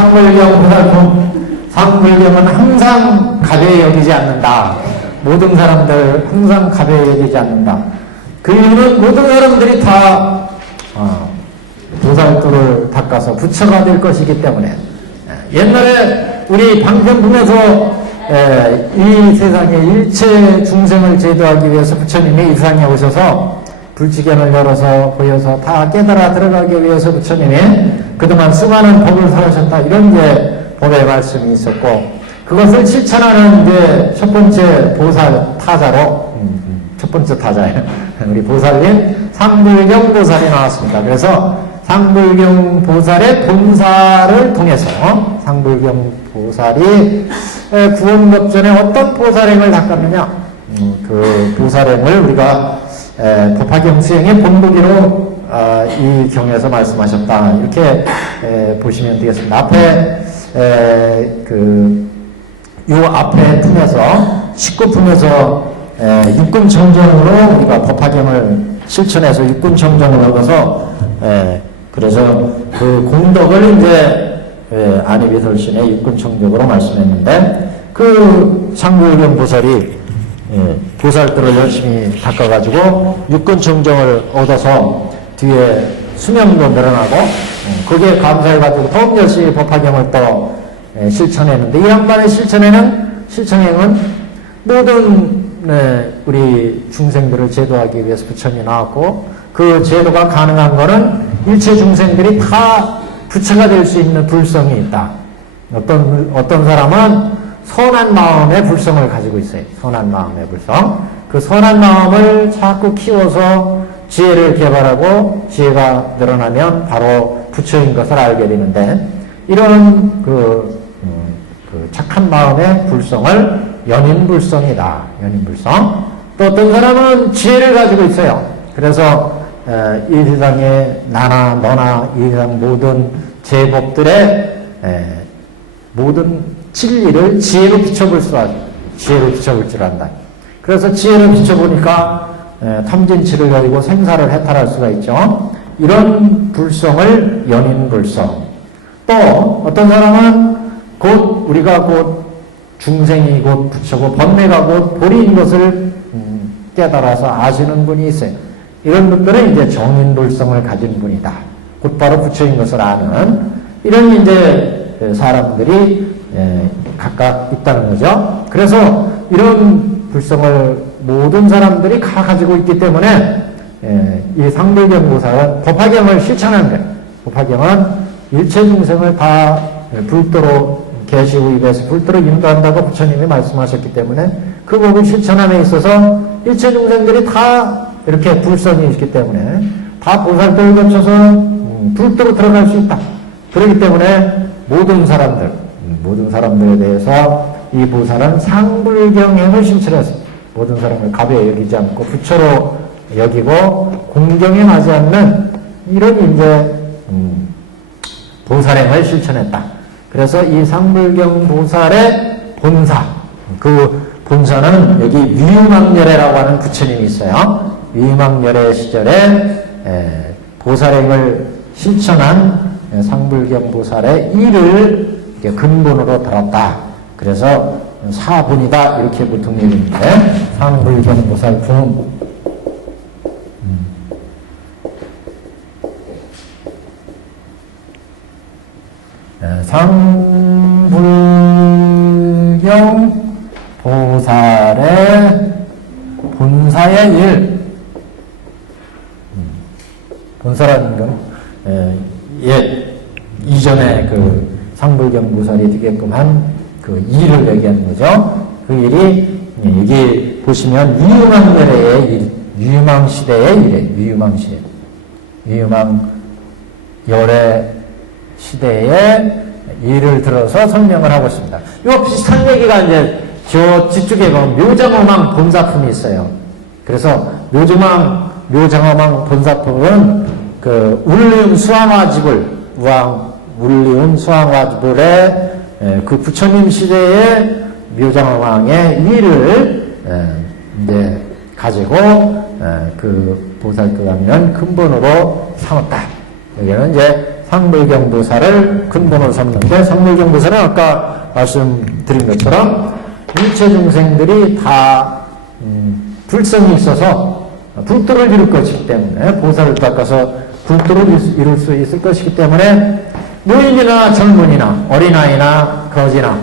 상불경 보살품, 상불경은 항상 가벼이 여기지 않는다. 모든 사람들 항상 가벼이 여기지 않는다. 그 이유는 모든 사람들이 다 보살도를 닦아서 부처가 될 것이기 때문에. 옛날에 우리 방편품에서 이 세상의 일체 중생을 제도하기 위해서 부처님이 이 세상에 오셔서 불지견을 열어서 보여서 다 깨달아 들어가기 위해서 부처님이 그동안 수많은 법을 설하셨다. 이런 이제 법의 말씀이 있었고, 그것을 실천하는 이제 첫 번째 보살 타자로, 첫 번째 타자예요. 우리 보살님 상불경 보살이 나왔습니다. 그래서 상불경 보살의 본사를 통해서 상불경 보살이 구원법전에 어떤 보살행을 닦았느냐, 그 보살행을 우리가 법화경 수행의 본보기로 이 경에서 말씀하셨다. 이렇게 보시면 되겠습니다. 앞에 요 앞에 품에서 19품에서 육군청정으로 우리가 법화경을 실천해서 육군청정을 얻어서 그래서 그 공덕을 이제 안이비설신의 육군청정으로 말씀했는데, 그 상불경 보살이 보살들을 열심히 닦아가지고 육군청정을 얻어서 뒤에 수명도 늘어나고, 그게 감사해가지고 더욱 열심히 법화경을 또 실천했는데, 이 양반의 실천행은 모든 우리 중생들을 제도하기 위해서 부처님이 나왔고, 그 제도가 가능한 거는 일체 중생들이 다 부처가 될 수 있는 불성이 있다. 어떤 사람은 선한 마음의 불성을 가지고 있어요. 선한 마음의 불성. 그 선한 마음을 자꾸 키워서 지혜를 개발하고 지혜가 늘어나면 바로 부처인 것을 알게 되는데, 이런 그 착한 마음의 불성을 연인불성이다. 연인불성. 또 어떤 사람은 지혜를 가지고 있어요. 그래서 이 세상에 나나 너나 이 세상 모든 제법들의 모든 진리를 지혜로 비춰볼 줄 안다. 그래서 지혜로 비춰보니까 탐진치를 가지고 생사를 해탈할 수가 있죠. 이런 불성을 연인불성. 또 어떤 사람은 곧 우리가 곧 중생이 곧 부처고 번뇌가 곧 보리인 것을 깨달아서 아시는 분이 있어요. 이런 분들은 이제 정인불성을 가진 분이다. 곧바로 부처인 것을 아는 이런 이제 사람들이 각각 있다는 거죠. 그래서 이런 불성을 모든 사람들이 다 가지고 있기 때문에 이 상불경 보살은 법화경을 실천하는 거예요. 법화경은 일체 중생을 다 불도로 계시우입에서 불도로 인도한다고 부처님이 말씀하셨기 때문에 그 법을 실천함에 있어서 일체 중생들이 다 이렇게 불성이 있기 때문에 다 보살도를 거쳐서 불도로 들어갈 수 있다. 그렇기 때문에 모든 사람들에 대해서 이 보살은 상불경행을 실천했습니다. 모든 사람을 가벼이 여기지 않고 부처로 여기고 공경행하지 않는 이런 이제 보살행을 실천했다. 그래서 이 상불경 보살의 본사, 그 본사는 여기 위유망렬회라고 하는 부처님이 있어요. 위유망렬회 시절에 보살행을 실천한 상불경 보살의 일을 근본으로 들었다. 그래서 사본이다. 이렇게 보통 얘기하는데, 상불경 보살 분. 상불경 보살의 본사의 일. 본사라는 건, 이전에 그 상불경 보살이 되게끔 한 그 일을 얘기하는 거죠. 그 일이, 여기 보시면 위유망렬회의 일, 위유망시대의 일이에요. 위유망시대. 위유망열회 시대에 일을 들어서 설명을 하고 있습니다. 이 비슷한 얘기가 이제 저 뒤쪽에 보면 묘장어망 본사품이 있어요. 그래서 묘장어망 본사품은 그 울리운 수왕화지불, 울리운 수왕화지불의 그 부처님 시대의 묘장어망의 일을 이제 가지고 그 보살도강련 근본으로 삼았다. 여기는 이제 상불경보살을 근본으로 삼는데, 상불경보살은 아까 말씀드린 것처럼 일체 중생들이 다 불성이 있어서 불도를 이룰 것이기 때문에, 보살을 닦아서 불도를 이룰 수 있을 것이기 때문에 노인이나 젊은이나 어린아이나 거지나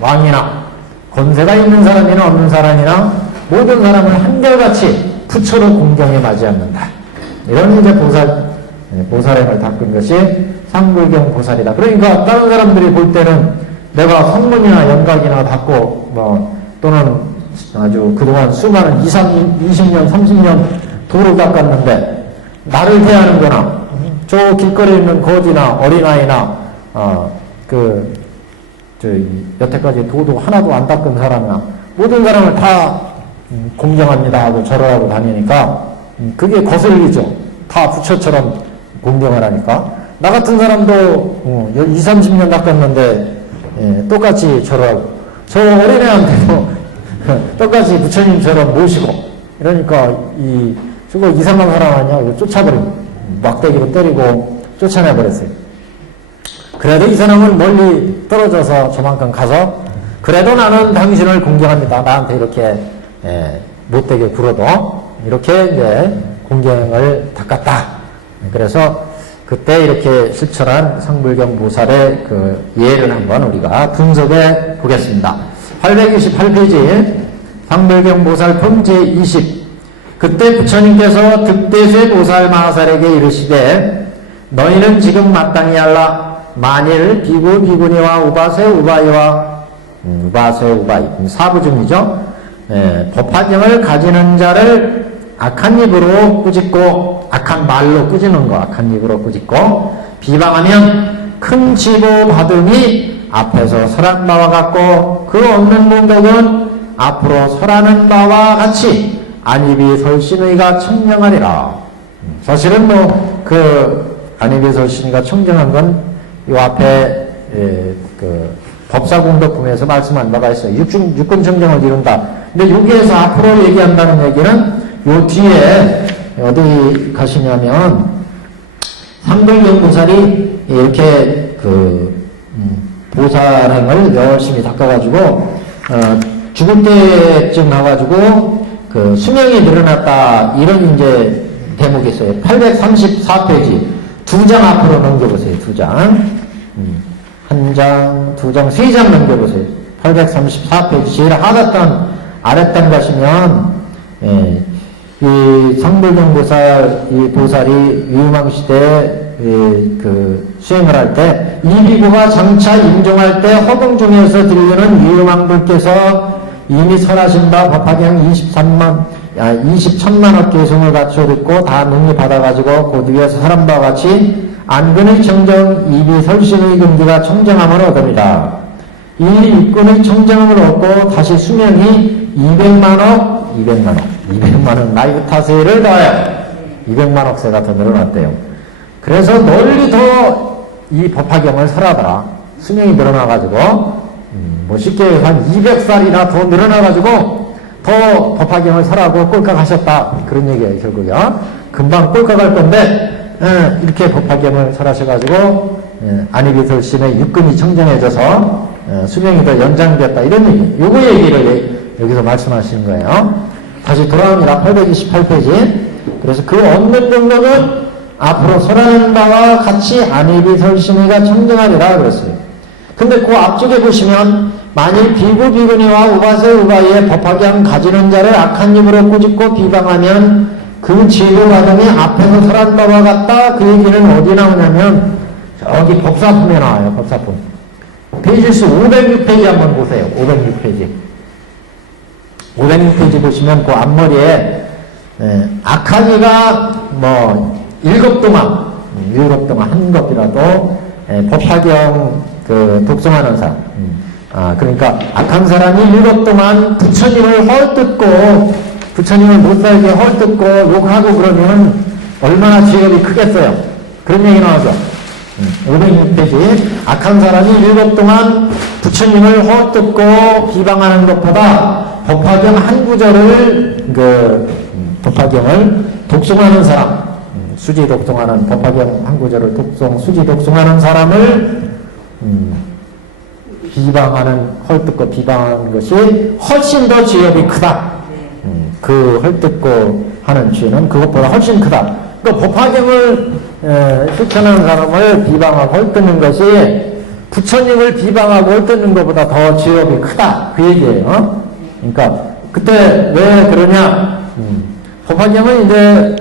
왕이나 권세가 있는 사람이나 없는 사람이나 모든 사람을 한결같이 부처로 공경에 맞이합니다. 이런 이제 보살행을 닦은 것이 상불경 보살이다. 그러니까 다른 사람들이 볼 때는 내가 성문이나 영각이나 닦고 또는 아주 그동안 수많은 20년, 30년 도를 닦았는데 나를 대하는 거나 저 길거리에 있는 거지나 어린아이나 여태까지 도도 하나도 안 닦은 사람이나 모든 사람을 다 공경합니다 하고 절을 하고 다니니까 그게 거슬리죠. 다 부처처럼 공경을 하니까. 나 같은 사람도 20, 30년 닦았는데 똑같이 절을 하고, 저 어린애한테도 똑같이 부처님처럼 모시고, 이러니까 저거 이상한 사람 아니야? 쫓아버리고 막대기로 때리고 쫓아내버렸어요. 그래도 이 사람은 멀리 떨어져서 저만큼 가서 그래도 나는 당신을 공경합니다. 나한테 이렇게 못되게 굴어도 이렇게 이제 공경을 닦았다. 그래서 그때 이렇게 실천한 상불경 보살의 그 예를 한번 우리가 분석해 보겠습니다. 828페이지 상불경 보살 품 제20. 그때 부처님께서 득대세 보살 마하살에게 이르시되 너희는 지금 마땅히 알라. 만일 비구 비구니와 우바세 우바이와 우바세 우바이 사부중이죠. 법화경을 가지는 자를 악한 입으로 꾸짖고, 악한 말로 꾸짖는 거, 악한 입으로 꾸짖고 비방하면 큰 치보 받음이 앞에서 설한 바와 같고 그 얻는 문덕은 앞으로 설하는 바와 같이 안입이 설신의가 청정하리라. 사실은 안입이 설신의가 청정한 건 이 앞에 그 법사공덕품에서 말씀한 바가 있어요. 육군 청정을 이룬다. 근데 여기에서 앞으로 얘기한다는 얘기는 요 뒤에 어디 가시냐면 상불경 보살이 이렇게 보살행을 열심히 닦아가지고 죽을 때쯤 가가지고 수명이 늘어났다, 이런 이제 대목이 있어요. 834페이지 2장 앞으로 넘겨보세요. 2장. 한 장, 2장, 3장 넘겨보세요. 834페이지 제일 하단단 아랫단 가시면 이 상불경 이 보살이 유망시대에 수행을 할 때 이비구가 장차 임종할 때 허공 중에서 들리는 유망불께서 이미 설하신 바 법화경 20천만억 개송을 갖춰 듣고 다 능히 받아가지고 곧 위에서 설한 바와 같이 안근의 청정, 입이 설신의 근기가 청정함을 얻으리라. 이 육근의 청정함을 얻고 다시 수명이 200만억 나이타세를 더하여 200만억 세가 더 늘어났대요. 그래서 널리 더 이 법화경을 설하더라. 수명이 늘어나가지고 쉽게 한 200살이나 더 늘어나가지고 더 법화경을 설하고 꼴깍하셨다, 그런 얘기예요. 결국요. 금방 꼴깍할 건데 이렇게 법화경을 설하셔가지고 안입이 설신의 육근이 청정해져서 수명이 더 연장되었다, 이런 얘기. 요거 얘기를 여기서 말씀하시는 거예요. 다시 돌아옵니다. 828페이지. 그래서 그 얻는 능력은 앞으로 설하는 바와 같이 안입이 설신이가 청정하리라 그랬어요. 근데 그 앞쪽에 보시면 만일 비구 비구니와 우바세 우바이의 법화경 가지는 자를 악한 입으로 꾸짖고 비방하면 그 제도 과정이 앞에서 설한 바와 같다. 그 얘기는 어디 나오냐면 저기 법사품에 나와요. 법사품. 페이지 수 506페이지 한번 보세요. 506페이지. 506페이지 보시면 그 앞머리에 악한 이가 7 동안 한 것이라도 법화경 독송하는 사람. 그러니까 악한 사람이 7 동안 부처님을 헐뜯고 부처님을 못살게 헐뜯고 욕하고 그러면 얼마나 죄업이 크겠어요. 그런 얘기 나오죠. 506페이지. 악한 사람이 7 동안 부처님을 헐뜯고 비방하는 것보다 법화경 한 구절을 법화경을 독송하는 사람, 수지 독송하는 법화경 한 구절을 수지 독송하는 사람을 비방하는, 헐뜯고 비방하는 것이 훨씬 더 죄업이 크다. 그 헐뜯고 하는 죄는 그것보다 훨씬 크다. 그 법화경을 실천하는 사람을 비방하고 헐뜯는 것이 부처님을 비방하고 헐뜯는 것보다 더 죄업이 크다. 그 얘기예요. 그러니까 그때 왜 그러냐? 법화경은 이제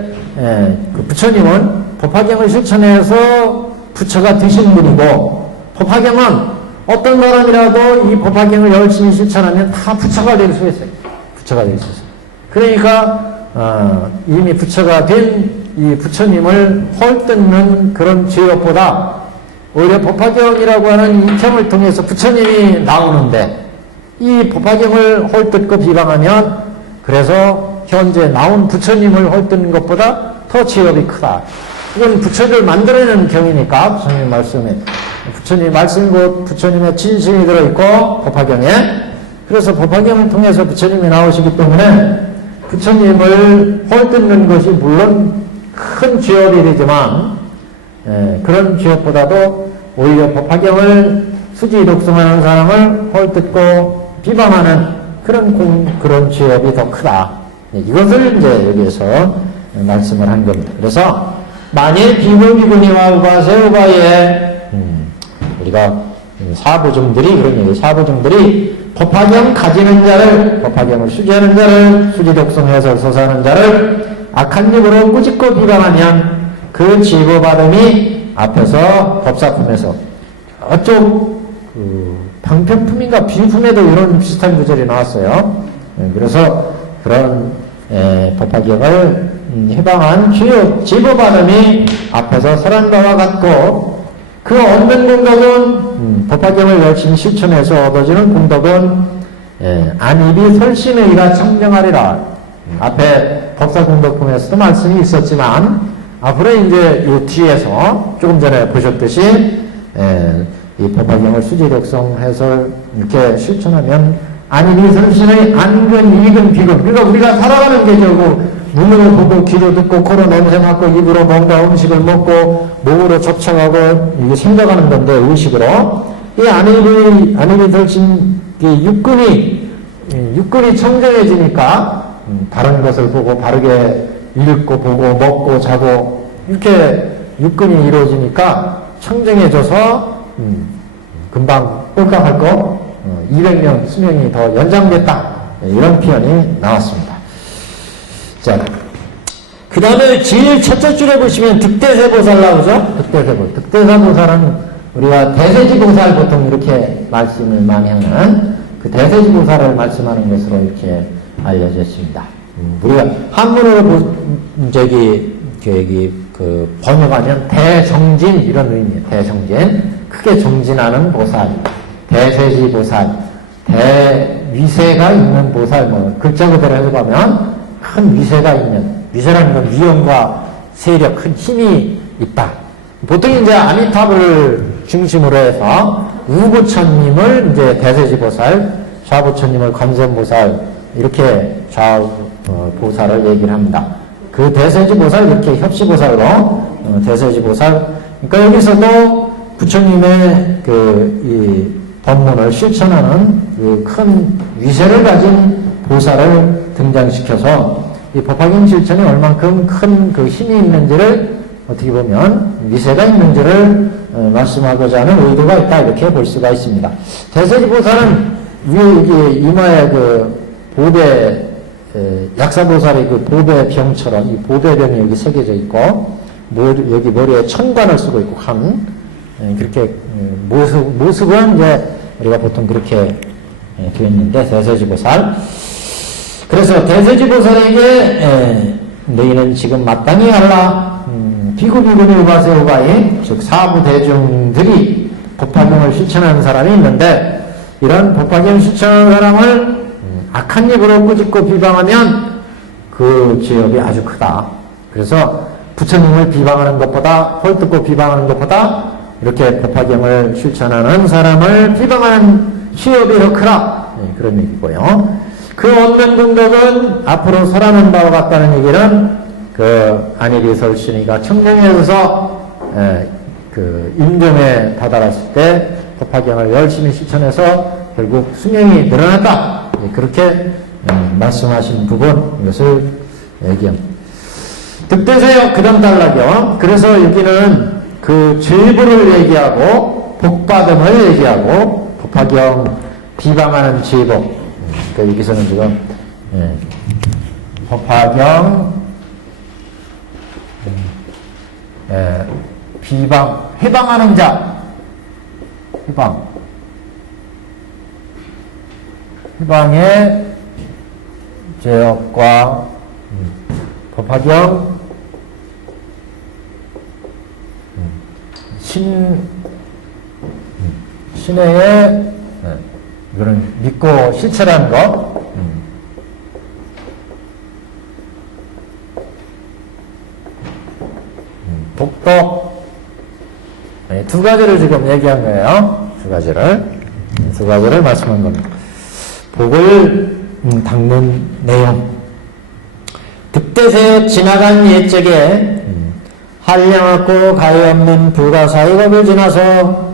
그 부처님은 법화경을 실천해서 부처가 되신 분이고, 법화경은 어떤 사람이라도 이 법화경을 열심히 실천하면 다 부처가 될 수 있어요. 부처가 될 수 있어요. 그러니까 이미 부처가 된 이 부처님을 헐뜯는 그런 죄업보다 오히려 법화경이라고 하는 이 경을 통해서 부처님이 나오는데, 이 법화경을 헐뜯고 비방하면 그래서 현재 나온 부처님을 헐뜯는 것보다 더 죄업이 크다. 이건 부처를 만들어내는 경이니까, 부처님 말씀에 부처님 말씀 곧 부처님의 진심이 들어있고 법화경에, 그래서 법화경을 통해서 부처님이 나오시기 때문에 부처님을 헐뜯는 것이 물론 큰 죄업이 되지만, 그런 죄업보다도 오히려 법화경을 수지 독송하는 사람을 헐뜯고 비방하는 그런 죄업이 더 크다. 이것을 이제 여기에서 말씀을 한 겁니다. 그래서 만일 비구비구니와 우바세 우바에 우리가 사부중들이 그런 얘기, 사부중들이 법화경 가지는 자를, 법화경을 수지하는 자를, 수지 독송해서 서사하는 자를 악한 입으로 꾸짖고 비방하면 그 지고받음이 앞에서 법사품에서 저쪽 방편품인가 비품에도 이런 비슷한 구절이 나왔어요. 그래서 그런 법화경을 해방한 지고받음이 앞에서 설한 바와 같고, 그 얻는 공덕은 법화경을 열심히 실천해서 얻어지는 공덕은 안입이 설신의가 청정하리라. 앞에 법사공덕품에서도 말씀이 있었지만 앞으로 이제 이 뒤에서 조금 전에 보셨듯이 이 법화경을 수지 독송 해설 이렇게 실천하면 안입이 설신의 안근 이근 비근, 그러니까 우리가 살아가는 게 결국 눈으로 보고 귀로 듣고 코로 냄새 맡고 입으로 뭔가 음식을 먹고 몸으로 접촉하고 이게 생각하는 건데, 의식으로 이 안입이 설신 육근이 청정해지니까 다른 것을 보고 바르게 읽고 보고 먹고 자고 이렇게 육근이 이루어지니까 청정해져서 금방 꼴깍할 거 200년 수명이 더 연장됐다, 이런 표현이 나왔습니다. 자, 그 다음에 제일 첫째 줄에 보시면 득대세보살 나오죠? 득대세보살은 우리가 대세지보살 보통 이렇게 말씀을 많이 하는 그 대세지보살을 말씀하는 것으로 이렇게 알려져 있습니다. 우리가 한문으로 번역하면 대정진 이런 의미예요. 대정진, 크게 정진하는 보살, 대세지보살, 대위세가 있는 보살, 글자 그대로 해석하면 큰 위세가 있는, 위세라는 건 위엄과 세력, 큰 힘이 있다. 보통 이제 아미타불을 중심으로 해서 우부처님을 이제 대세지보살, 좌부처님을 관세음보살, 이렇게 보살을 얘기를 합니다. 그 대세지보살, 이렇게 협시보살로 대세지보살. 그러니까 여기서도 부처님의 이 법문을 실천하는 그 큰 위세를 가진 보살을 등장시켜서 이 법화경 실천이 얼만큼 큰 그 힘이 있는지를, 어떻게 보면 위세가 있는지를 말씀하고자 하는 의도가 있다, 이렇게 볼 수가 있습니다. 대세지보살은 위에 이마에 그 보배, 약사보살의 그 보배병처럼 이 보배병이 여기 새겨져 있고, 여기 머리에 천관을 쓰고 있고 그렇게 모습은 이제 우리가 보통 그렇게 되어 있는데, 대세지보살. 그래서 대세지보살에게 너희는 지금 마땅히 알라. 비구비구니 우바세 우바이, 즉 사부대중들이 법화경을 실천하는 사람이 있는데, 이런 법화경 실천하는 사람을 악한 입으로 꾸짖고 비방하면 그 죄업이 아주 크다. 그래서 부처님을 비방하는 것보다, 헐뜯고 비방하는 것보다 이렇게 법화경을 실천하는 사람을 비방하는 죄업이 더 크다, 그런 얘기고요. 그 얻는 공덕은 앞으로 설하는 바와 같다는 얘기는 그 안일이 설신이가 청정에서 그 임금에 다다랐을 때 법화경을 열심히 실천해서 결국 수명이 늘어났다. 그렇게 말씀하신 부분, 이것을 얘기합니다. 득대세역 그다음 단락이요. 그래서 여기는 그 죄부를 얘기하고 복받음을 얘기하고 법화경 비방하는 죄복. 그러니까 여기서는 지금 법화경 비방, 회방하는 자, 회방의 죄업과 법화경 신혜의 이거는 믿고 실천하는 것, 복덕, 두 가지를 지금 얘기한 거예요. 두 가지를 말씀한 겁니다. 복을 닦는 내용. 득대세 지나간 옛적에 한량없고 가히 없는 불가사의겁을 지나서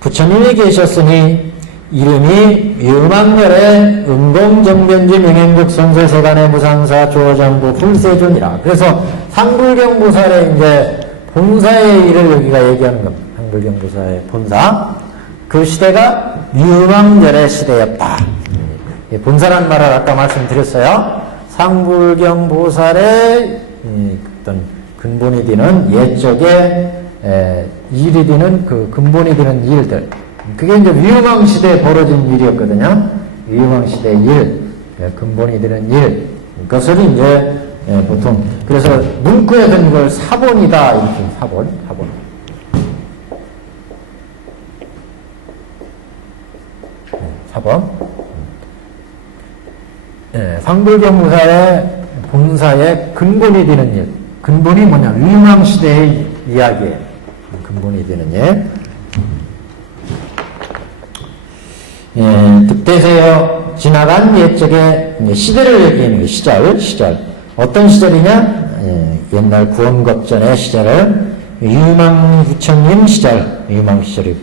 부처님이 계셨으니 이름이 유망멸의 은공정변지 명행국 선설세간의 무상사 조정부 불세존이라. 그래서 상불경보살의 이제 본사의 일을 여기가 얘기하는 겁니다. 상불경보살의 본사. 그 시대가 유망멸의 시대였다. 본사란 말을 아까 말씀드렸어요. 상불경보살의 어떤 근본이 되는 옛적에 일이 되는 그 근본이 되는 일들. 그게 이제 위유망시대에 벌어진 일이었거든요. 위유망시대의 일, 근본이 되는 일. 그것을 이제 보통, 그래서 문구에 든 걸 사본이다. 이렇게 사본. 사본. 상불경보살의 본사의 근본이 되는 일. 근본이 뭐냐? 위유망시대의 이야기예요. 근본이 되는 일. 득대세여 지나간 옛적의 시대를 얘기하는 거예요. 시절. 어떤 시절이냐? 옛날 구원겁전의 시절을 유망부처님 시절, 유망시절이.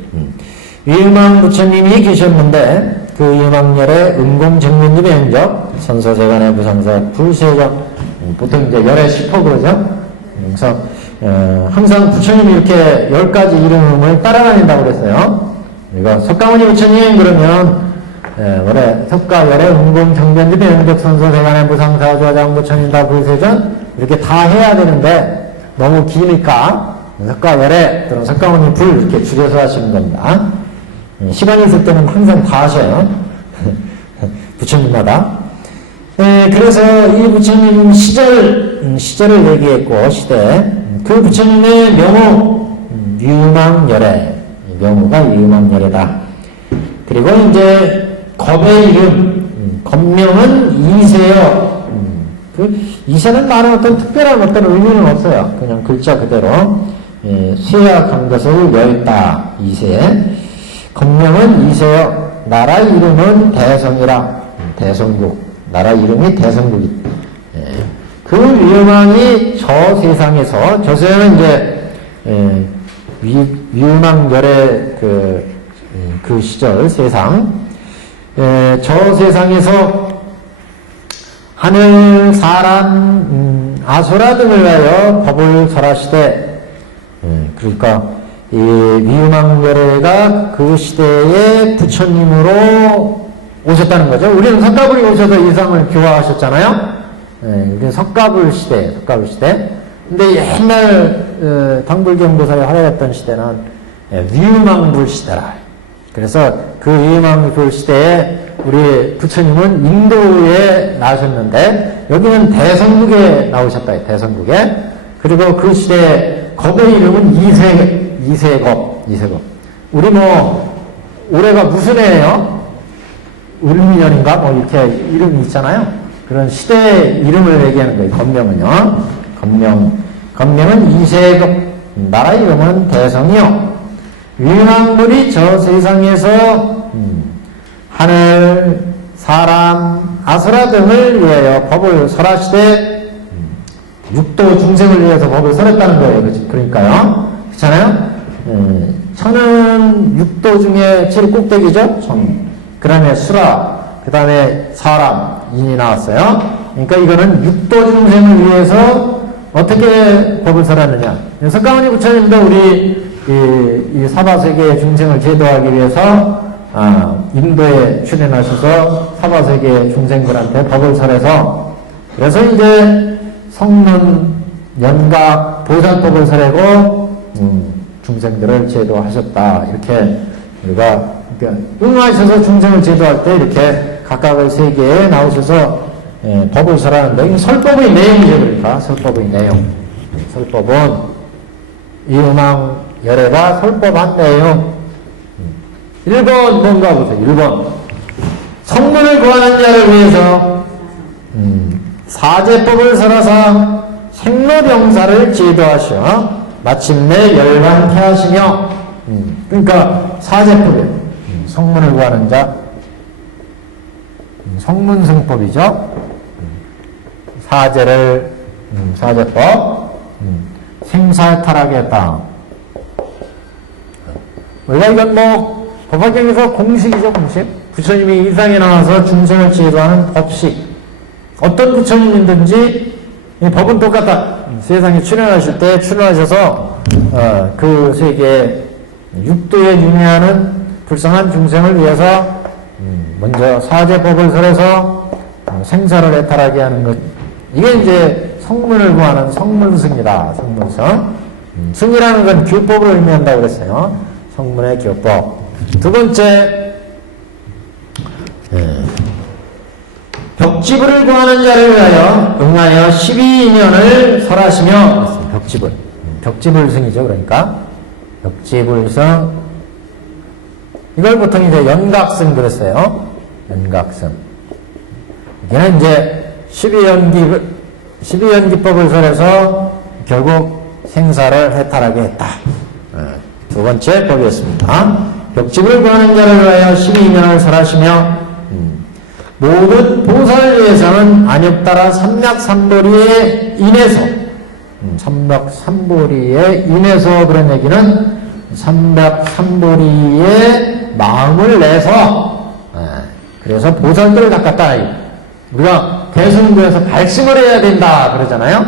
유망부처님이 계셨는데 그 유망열의 은공정면님의 행적, 선서세간의 무상사, 불세적, 보통 이제 열의 10호 그러죠? 그래서 항상 부처님이 이렇게 10가지 이름을 따라다닌다고 그랬어요. 이거 석가모니 부처님 그러면 원래 석가열의 은공정변집의 행적, 선서세간의 무상사, 조장 부처님 다 불세전 이렇게 다 해야 되는데 너무 기니까 석가열의 또는 석가모니 불 이렇게 줄여서 하시는 겁니다. 시간이 있을 때는 항상 다 하셔요. 부처님마다. 그래서 이 부처님 시절을 얘기했고, 시대. 그 부처님의 명호, 유망열애. 명호가 유망열애다. 그리고 이제 겁의 이름, 겁명은 이세요. 그 이세는 말은 어떤 특별한 어떤 의미는 없어요. 그냥 글자 그대로. 쇠약한 것을 여있다. 이세. 겁명은 이세요. 나라 이름은 대성이라. 대성국. 나라 이름이 대성국이다. 그 유망이 저 세상에서, 저 세상은 이제, 유망열의 그 시절 세상, 저 세상에서 하늘, 사람, 아수라 등을 위하여 법을 설하시되, 그러니까, 이 위유망열애가 그 시대의 부처님으로 오셨다는 거죠. 우리는 석가불이 오셔서 이 세상을 교화하셨잖아요. 우리는 석가불 시대. 근데 옛날 당불경보살이 활약했던 시대는 위유망불 시대라. 그래서 그 위유망불 시대에 우리 부처님은 인도에 나오셨는데 여기는 대성국에 나오셨다. 대성국에. 그리고 그 시대에 겁의 이름은 이세겁. 우리 올해가 무슨 해예요? 을미년인가? 이렇게 이름이 있잖아요. 그런 시대의 이름을 얘기하는 거예요. 건명은요. 건명은 이세겁. 나라 이름은 대성이요. 위망물이 저 세상에서 하늘, 사람, 아수라 등을 위하여 법을 설하시되 육도 중생을 위해서 법을 설했다는 거예요. 그러니까요. 그렇잖아요? 천은 육도 중에 제일 꼭대기죠? 천. 그 다음에 수라, 그 다음에 사람, 인이 나왔어요. 그러니까 이거는 육도 중생을 위해서 어떻게 법을 설했느냐. 석가모니 부처님도 우리 이 사바세계의 중생을 제도하기 위해서 인도에 출연하셔서 사바세계의 중생들한테 법을 설해서 그래서 이제 성문, 연각, 보살법을 설하고 중생들을 제도하셨다. 이렇게 우리가 응하셔서 중생을 제도할 때 이렇게 각각의 세계에 나오셔서 법을 설하는데 이 설법의 내용이죠. 그러니까 설법의 내용. 설법은 이 음악 열애가 설법한 내용. 1번 뭔가 보세요. 1번 성문을 구하는 자를 위해서 사제법을 설하사 생로병사를 제도하시어 마침내 열반케 하시며 그러니까 사제법이에요. 성문을 구하는 자 성문승법이죠. 사제를 사제법 생사탈하게 했다. 우리가 이건 뭐 법화경에서 공식이죠. 공식. 부처님이 이 땅에 나와서 중생을 제도하는 법식. 어떤 부처님이든지 이 법은 똑같다. 세상에 출연하실 때 출연하셔서 그 세계에 육도에 윤회하는 불쌍한 중생을 위해서 먼저 사제법을 설해서 생사를 해탈하게 하는 것. 이게 이제 성문을 구하는 성문승이다. 성문승. 승이라는 건 교법을 의미한다고 그랬어요. 성문의 교법. 두 번째, 벽지불을 구하는 자를 위하여 응하여 12인연을 설하시며 벽지불. 벽지불승이죠. 그러니까 벽지불승. 이걸 보통 이제 연각승 그랬어요. 연각승. 이게는 이제 12연기법을 설해서 결국 생사를 해탈하게 했다. 두 번째 법이었습니다. 벽집을 구하는 자를 위하여 12인연을 설하시며 모든 보살을 위해서는 안욕따라 삼략삼보리에 인해서 삼략삼보리에 인해서 그런 얘기는 삼략삼보리에 마음을 내서 그래서 보살들을 닦았다. 우리가 대승부에서 발심을 해야 된다 그러잖아요.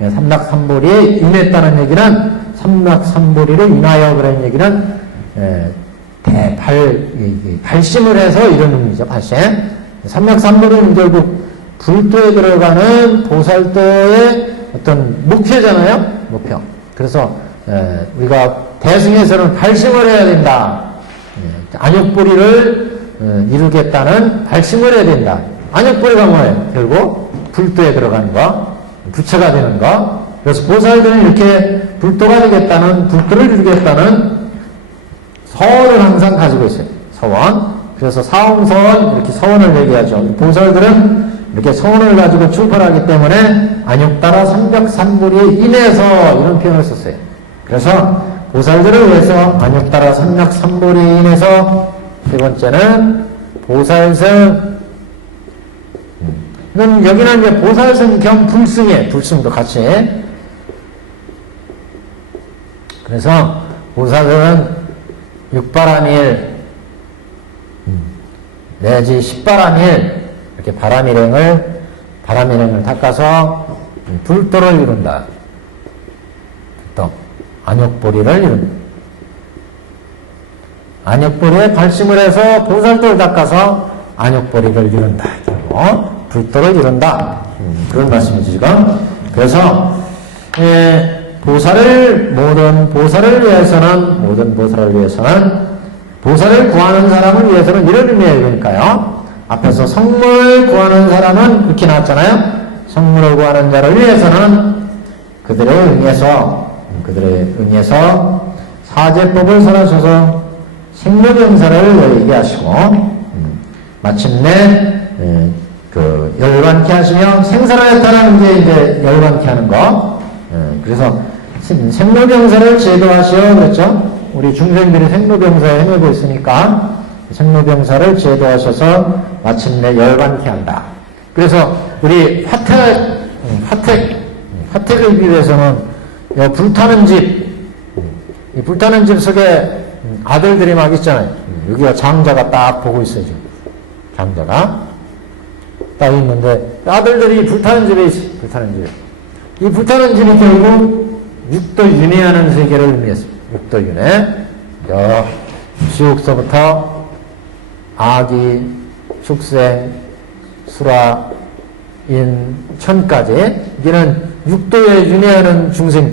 삼략삼보리에 인했다는 얘기는 삼략삼보리를 인하여 그런 얘기는 발심을 해서 이런 의미죠. 발심. 삼략삼보리는 결국 불도에 들어가는 보살도의 어떤 목표잖아요. 목표. 그래서 우리가 대승에서는 발심을 해야 된다. 안욕보리를 이루겠다는 발심을 해야 된다. 안욕보리가 뭐예요? 결국 불도에 들어가는 거, 부처가 되는 거. 그래서 보살들은 이렇게 불도가 되겠다는, 불도를 이루겠다는 서원을 항상 가지고 있어요. 서원. 그래서 사홍서원, 이렇게 서원을 얘기하죠. 보살들은 이렇게 서원을 가지고 출발하기 때문에 안욕따라 삼략삼보리에 인해서 이런 표현을 썼어요. 그래서 보살들을 위해서 안욕따라 삼략삼보리에 인해서 세 번째는 보살승. 여기는 이제 보살승 겸 불승이에요. 불승도 같이. 그래서 보살은 6바람일 내지 10바람일 이렇게 바람일행을 닦아서 불도를 이룬다. 또 안욕보리를 이룬다. 안욕보리에 발심을 해서 보살도를 닦아서 안욕보리를 이룬다. 불도를 이룬다. 그런 말씀이죠, 지금. 그래서 모든 보살을 위해서는 보살을 구하는 사람을 위해서는 이런 의미예요. 그러니까요. 앞에서 성물을 구하는 사람은 그렇게 나왔잖아요. 성물을 구하는 자를 위해서는 그들의 응해서 사제법을 설하셔서 생로병사를 얘기하시고 마침내 열반케 하시며 생사를 해탈하는 게 이제 열반케 하는 거. 그래서 생로병사를 제도하시어 그랬죠. 우리 중생들이 생로병사에 헤매고 있으니까 생로병사를 제도하셔서 마침내 열반케 한다. 그래서 우리 화택 혜택을 입기 위해서는 불타는 집, 이 불타는 집 속에 아들들이 막 있잖아요. 여기가 장자가 딱 보고 있어요, 지금. 장자가 딱 있는데 아들들이 불타는 집에 있어요. 불타는 집에. 이 불타는 집이 결국 육도윤회하는 세계를 의미했습니다. 육도윤회. 지옥서부터 아기, 축생, 수라, 인, 천까지 이게는 육도에 윤회하는 중생,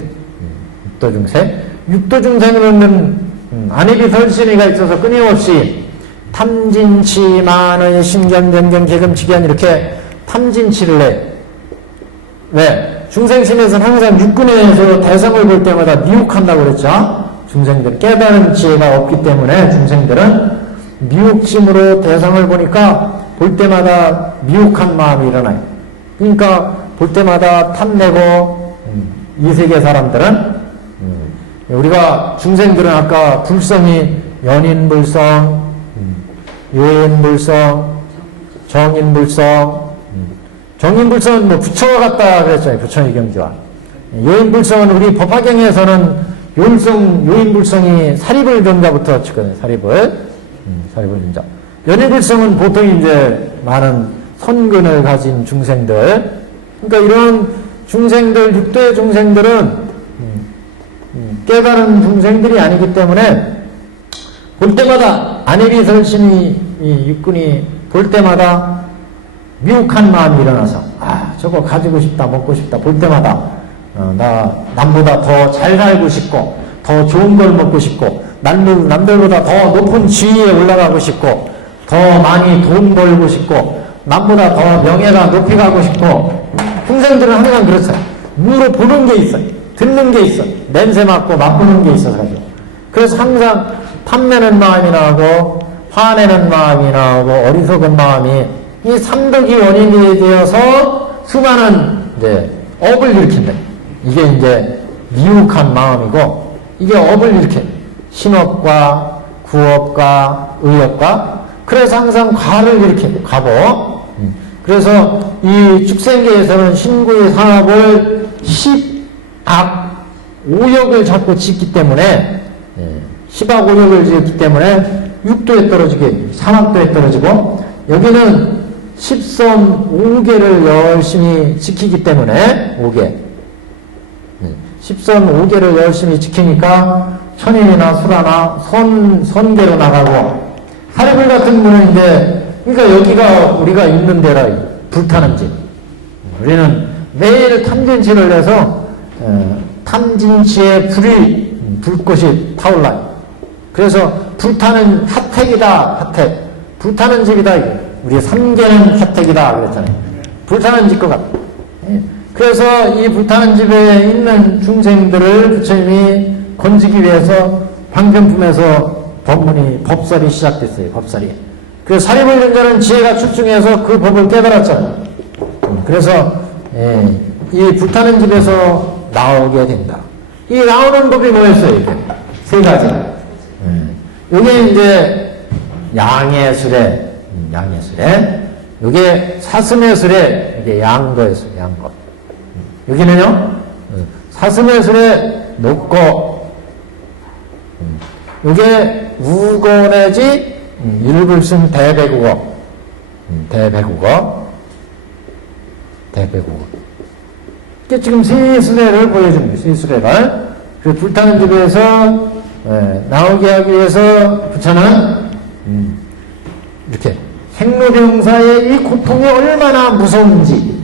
육도 중생. 육도 중생은 안입이 설신이가 있어서 끊임없이 탐진치, 만의, 신경, 변경, 개금치견 이렇게 탐진치를 해. 왜? 중생심에서는 항상 육근에서 대상을 볼 때마다 미혹한다고 그랬죠? 중생들은 깨달은 지혜가 없기 때문에 중생들은 미혹심으로 대상을 보니까 볼 때마다 미혹한 마음이 일어나요. 그러니까 볼 때마다 탐내고 이 세계 사람들은 우리가 중생들은 아까 불성이 연인불성, 요인불성, 정인불성, 정인불성은 뭐 부처와 같다 그랬잖아요. 부처의 경지와. 요인불성은 우리 법화경에서는 요인불성이 사리불 존자부터 치거든요. 사리불 존자. 연인불성은 보통 이제 많은 선근을 가진 중생들. 그러니까 이런 중생들, 육도의 중생들은 깨달은 중생들이 아니기 때문에 볼 때마다 안일이 설신이 육군이 볼 때마다 미혹한 마음이 일어나서 저거 가지고 싶다 먹고 싶다 볼 때마다 나 남보다 더 잘 살고 싶고 더 좋은 걸 먹고 싶고 남들보다 더 높은 지위에 올라가고 싶고 더 많이 돈 벌고 싶고 남보다 더 명예가 높이 가고 싶고 중생들은 항상 그렇어요. 눈으로 보는 게 있어요. 듣는 게 있어. 냄새 맡고 맛보는 게 있어서 가지고. 그래서 항상 탐내는 마음이 나오고 화내는 마음이 나오고 어리석은 마음이 이 삼덕이 원인이 되어서 수많은 이제 업을 일으킨다. 이게 이제 미혹한 마음이고 이게 업을 일으켜. 신업과 구업과 의업과 그래서 항상 과를 일으켜. 과보. 그래서 이 축생계에서는 신구의 사업을 10악 5역을 자꾸 짓기 때문에 10악 5역을 짓기 때문에 육도에 떨어지게 사막도에 떨어지고 여기는 10선 5개를 열심히 지키기 때문에 5개 10선 5개를 열심히 지키니까 천인이나 수라나 선계로 나가고 사리불 같은 분은 이제 그러니까 여기가 우리가 있는 데라 불타는 집. 우리는 매일 탐진치를 해서 탐진치의 불꽃이 타올라요. 그래서 불타는 핫택이다. 핫택. 불타는 집이다. 우리 삼계는 핫택이다 그랬잖아요. 불타는 집 것 같아. 그래서 이 불타는 집에 있는 중생들을 부처님이 건지기 위해서 방편품에서 법설이 시작됐어요. 법설이. 그래서 사리불 존자는 지혜가 출중해서 그 법을 깨달았잖아요. 그래서 이 불타는 집에서 나오게 된다. 이 나오는 법이 뭐였어요? 이게 세 가지. 이게 이제 양해술에 이게 사슴의술에 이게 양거였어요. 양거. 여기는요 사슴의술에 녹거. 이게 우거 내지 일불승 대배국어. 대배국어. 이게 지금 세 수레를 보여줍니다. 세 수레를. 그 불타는 집에서 나오게 하기 위해서 부처는 이렇게 생로병사의 이 고통이 얼마나 무서운지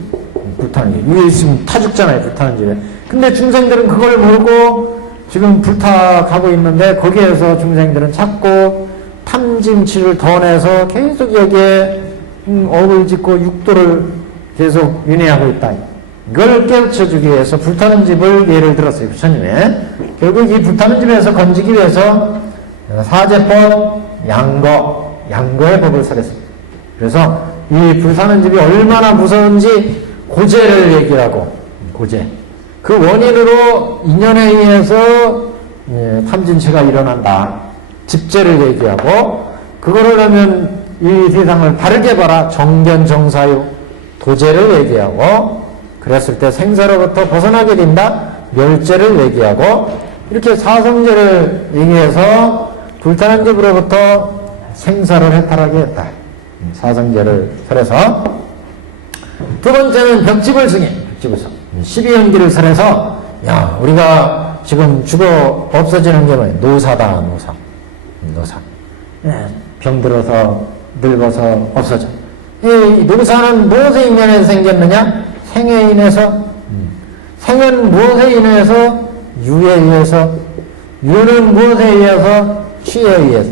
불타는 집. 위에 있으면 타 죽잖아요. 불타는 집에. 근데 중생들은 그걸 모르고 지금 불타가고 있는데 거기에서 중생들은 자꾸 탐진치를 더 내서 계속 여기에 업을 짓고 육도를 계속 윤회하고 있다. 이걸 깨우쳐주기 위해서 불타는 집을 예를 들었어요. 부처님이. 결국 이 불타는 집에서 건지기 위해서 사제법, 양거의 법을 설했습니다. 그래서 이 불타는 집이 얼마나 무서운지 고제를 얘기하고 고제. 그 원인으로 인연에 의해서 탐진치가 일어난다. 집제를 얘기하고 그거를 하면 이 세상을 바르게 봐라. 정견정사유 도제를 얘기하고 그랬을 때 생사로부터 벗어나게 된다. 멸죄를 얘기하고 이렇게 사성죄를 얘기해서 불타는 집으로부터 생사를 해탈하게 했다. 사성죄를 설해서 두 번째는 벽집을 승해. 벽집을 성. 12연기를 설해서 야 우리가 지금 죽어 없어지는 게 뭐예요? 노사다. 노사. 병들어서 늙어서 없어져. 이 노사는 무엇에 인연에서 생겼느냐? 생에 인해서. 생은 무엇에 인해서? 유에 의해서. 유는 무엇에 의해서? 취에 의해서.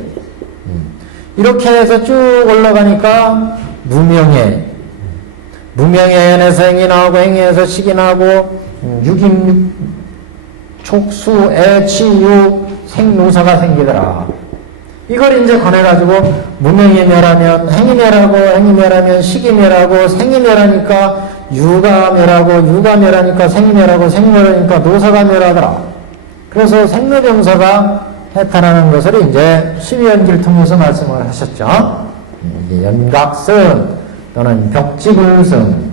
이렇게 해서 쭉 올라가니까 무명에 행에서 행이 나오고 행에서 식이 나오고 육임 촉수 애치유 생노사가 생기더라. 이걸 이제 관해가지고 무명이 멸하면 행이 멸하고 행이 멸하면 식이 멸하고 생이 멸하니까 유가 멸하고 유가 멸하니까 생이 멸하고 생이 멸하니까 노사가 멸하더라. 그래서 생로병사가 해탈하는 것을 이제 12연기를 통해서 말씀을 하셨죠. 이게 연각승 또는 벽지불승,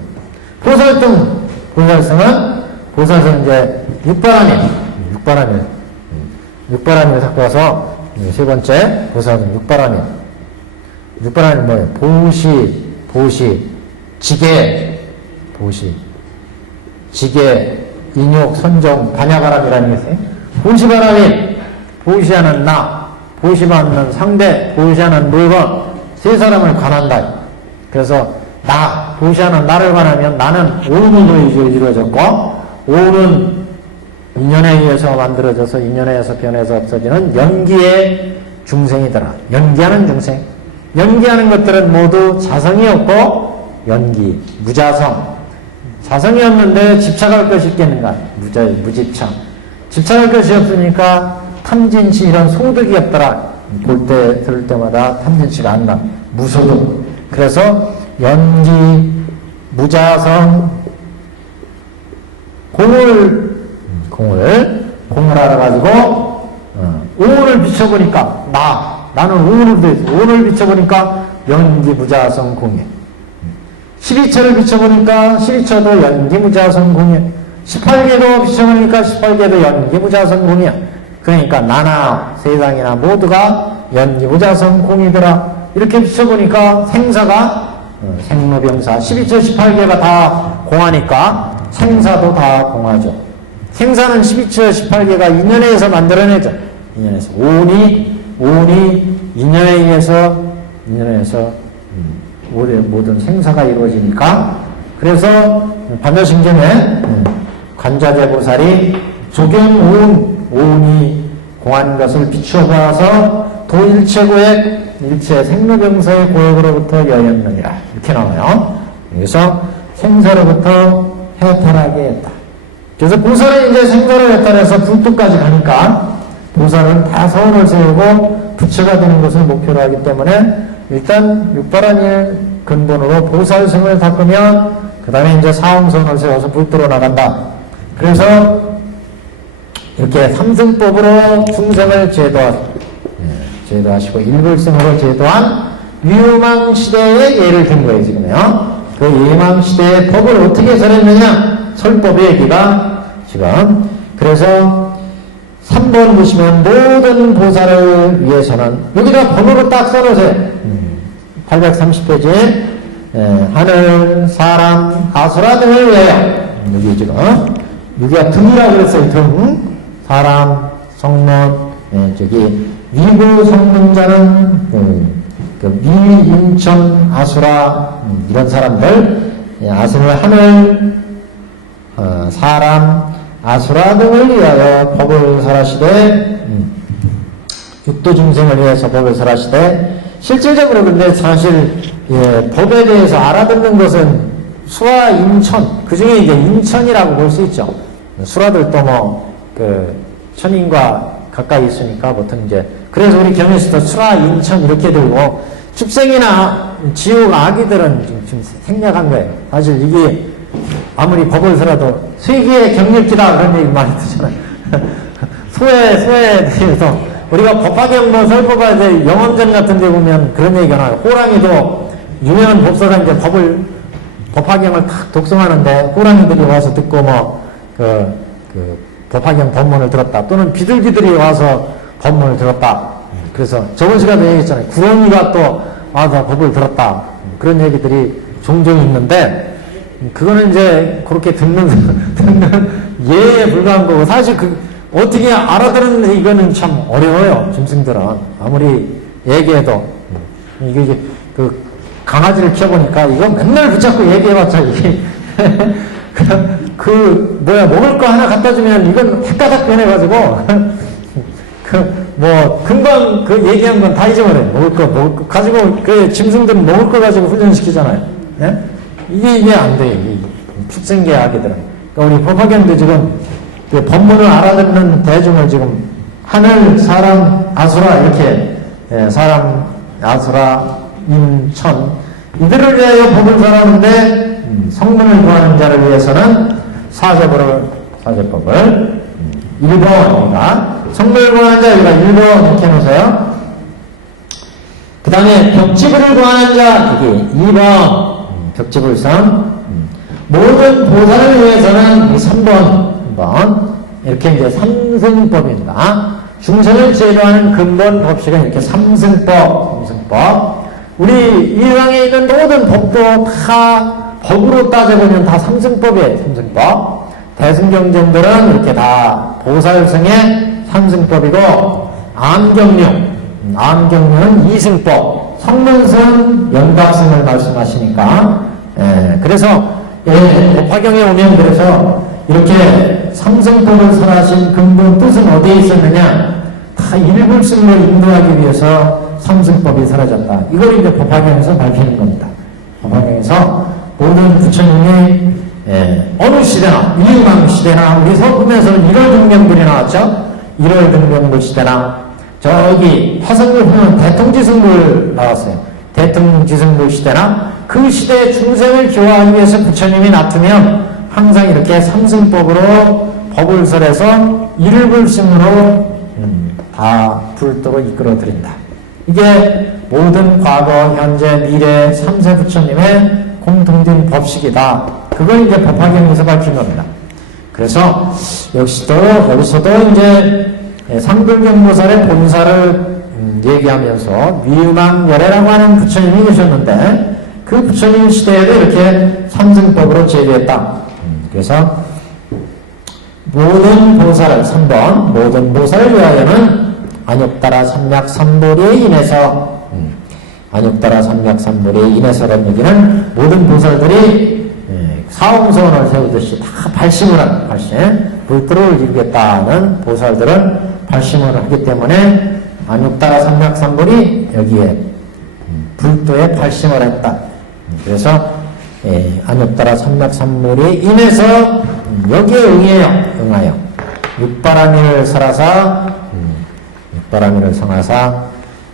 보살승은 이제 육바람일 갖고 와서 세 번째 보살은 육바람일 뭐예요? 보시, 지계, 인욕, 선정, 반야바람이라는 게 있어요. 보시바람일, 보시하는 나, 보시받는 상대, 보시하는 물건, 세 사람을 관한다. 그래서 보시하는 나를 관하면 나는 오는으로 이루어졌고, 오는 인연에 의해서 만들어져서 인연에 의해서 변해서 없어지는 연기의 중생이더라. 연기하는 중생. 연기하는 것들은 모두 자성이 없고 연기, 무자성. 자성이 없는데 집착할 것이 있겠는가? 무집착. 집착할 것이 없으니까 탐진치 이런 소득이 없더라. 볼 때, 들을 때마다 탐진치가 안 나. 무소득. 그래서 연기, 무자성, 공을 알아가지고, 오온을 비춰보니까, 나는 오온을 비춰보니까, 연기, 무자성, 공예. 12처를 비춰보니까, 12처도 연기, 무자성, 공예. 18개도 비춰보니까, 18개도 연기, 무자성, 공예. 그러니까, 나나 세상이나 모두가 연기, 무자성, 공이더라. 이렇게 비춰보니까, 생사가, 생로병사, 12처, 18개가 다 공하니까, 생사도 다 공하죠. 생사는 12처, 18개가 인연에 의해서 만들어내죠. 인연에서. 오온이 인연에 의해서 모든 생사가 이루어지니까. 그래서 반야심경에 관자재보살이 조견오온이 공한 것을 비추어 보아서 도일체고액 일체 생로병사의 고액으로부터 여였느니라. 이렇게 나와요. 그래서 생사로부터 해탈하게 했다. 그래서 보살은 이제 생사를 해탈해서 불도까지 가니까 보살은 다 서원을 세우고 부처가 되는 것을 목표로 하기 때문에 일단 육바라밀 근본으로 보살승을 닦으면 그 다음에 이제 사홍선을 세워서 불도로 나간다. 그래서 이렇게 삼승법으로 중생을 제도하시고 일불승으로 제도한 유망시대의 예를 든 거예요, 지금요. 그 유망시대의 법을 어떻게 설했느냐? 설법의 얘기가 지금. 그래서 3번 보시면 모든 보살을 위해서는 여기다 번호로 딱 써놓으세요. 830페이지에 하늘, 사람, 아수라 등을 위하여 여기 지금 여기가 등이라고 그랬어요. 등, 사람, 성문, 저기 위고 성문자는 미인천, 아수라 이런 사람들, 아수라 하늘, 사람, 아수라 등을 위하여 법을 설하시되 육도 중생을 위해서 법을 설하시되 실질적으로 근데 사실 법에 대해서 알아듣는 것은 수와 인천, 그 중에 이제 인천이라고 볼 수 있죠. 수라들도 뭐 천인과 가까이 있으니까 보통 이제 그래서 우리 경에서도 수라, 인천 이렇게 들고 축생이나 지옥, 아기들은 지금 생략한 거예요. 사실 이게 아무리 법을 설해도 세기의 경력지다 그런 얘기 많이 듣잖아요. 소에 대해서 우리가 법화경 뭐 설법할 때 영암전 같은 데 보면 그런 얘기가 나와요. 호랑이도 유명한 법사가 이제 법을 법화경을 탁 독송하는데 호랑이들이 와서 듣고 법화경 법문을 들었다. 또는 비둘기들이 와서 법문을 들었다. 그래서 저번 시간에 얘기했잖아요. 구렁이가 또 와서 법을 들었다. 그런 얘기들이 종종 있는데, 그거는 이제 그렇게 듣는 예에 불과한 거고, 사실 어떻게 알아들은 이거는 참 어려워요. 짐승들은. 아무리 얘기해도. 이게 강아지를 키워보니까 이거 맨날 붙잡고 얘기해봤자 이게 먹을 거 하나 갖다 주면 이건 헷가닥 변해가지고 금방 얘기한 건 다 잊어버려요. 먹을 거 가지고 짐승들은 먹을 거 가지고 훈련시키잖아요. 예? 이게 안 돼요. 축생계 아기들은. 그러니까 우리 법화경도 지금 법문을 알아듣는 대중을 지금 하늘, 사람, 아수라 이렇게 사람, 아수라, 인천 이들을 위하여 법을 설하는데 성문을 구하는 자를 위해서는 사제법을 1번입니다. 성문을 구하는 자 여기가 1번 이렇게 해놓으세요. 그 다음에 벽지불을 구하는 자 여기 2번 벽지불성 모든 보살을 위해서는 3번 이렇게 이제 삼승법입니다. 중생을 제도하는 근본 법칙은 이렇게 삼승법. 우리 이 세상에 있는 모든 법도 다 법으로 따져보면 다 삼승법이에요. 삼승법. 대승경전들은 이렇게 다 보살승의 삼승법이고, 암경륜은 이승법, 성문승, 연각승을 말씀하시니까, 그래서 법화경에 오면 그래서 이렇게 삼승법을 설하신 근본 뜻은 어디에 있었느냐? 다 일불승으로 인도하기 위해서 삼승법이 사라졌다. 이걸 이제 법화경에서 밝히는 겁니다. 법화경에서 모든 부처님이 어느 시대나, 위망 시대나, 우리 서금에서는 1월 등명불이 나왔죠? 1월 등명불 시대나, 저기 화성을 보면 대통지승불 나왔어요. 대통지승불 시대나, 그 시대의 중생을 교화하기 위해서 부처님이 나타면 항상 이렇게 삼승법으로 법을 설해서 일불승으로 다 불도로 이끌어 드린다. 이게 모든 과거, 현재, 미래 3세 부처님의 공통된 법식이다. 그걸 이제 법화경에서 밝힌 겁니다. 그래서 여기서도 이제 상불경보살의 본사를 얘기하면서 위음왕열애라고 하는 부처님이 계셨는데 그 부처님 시대에도 이렇게 삼승법으로 제도했다. 그래서 모든 보살을 3번 모든 보살을 위하여는 안욕따라 삼맥삼보리에 인해서 안욕따라 삼맥삼보리에 인해서라는 얘기는 모든 보살들이 사홍서원을 세우듯이 다 발심을 하는 불도를 이루겠다는 보살들은 발심을 하기 때문에 안욕따라 삼맥삼보리 여기에 불도에 발심을 했다. 그래서 안욕따라 삼맥삼보리에 인해서 여기에 응하여 육바라밀을 설하사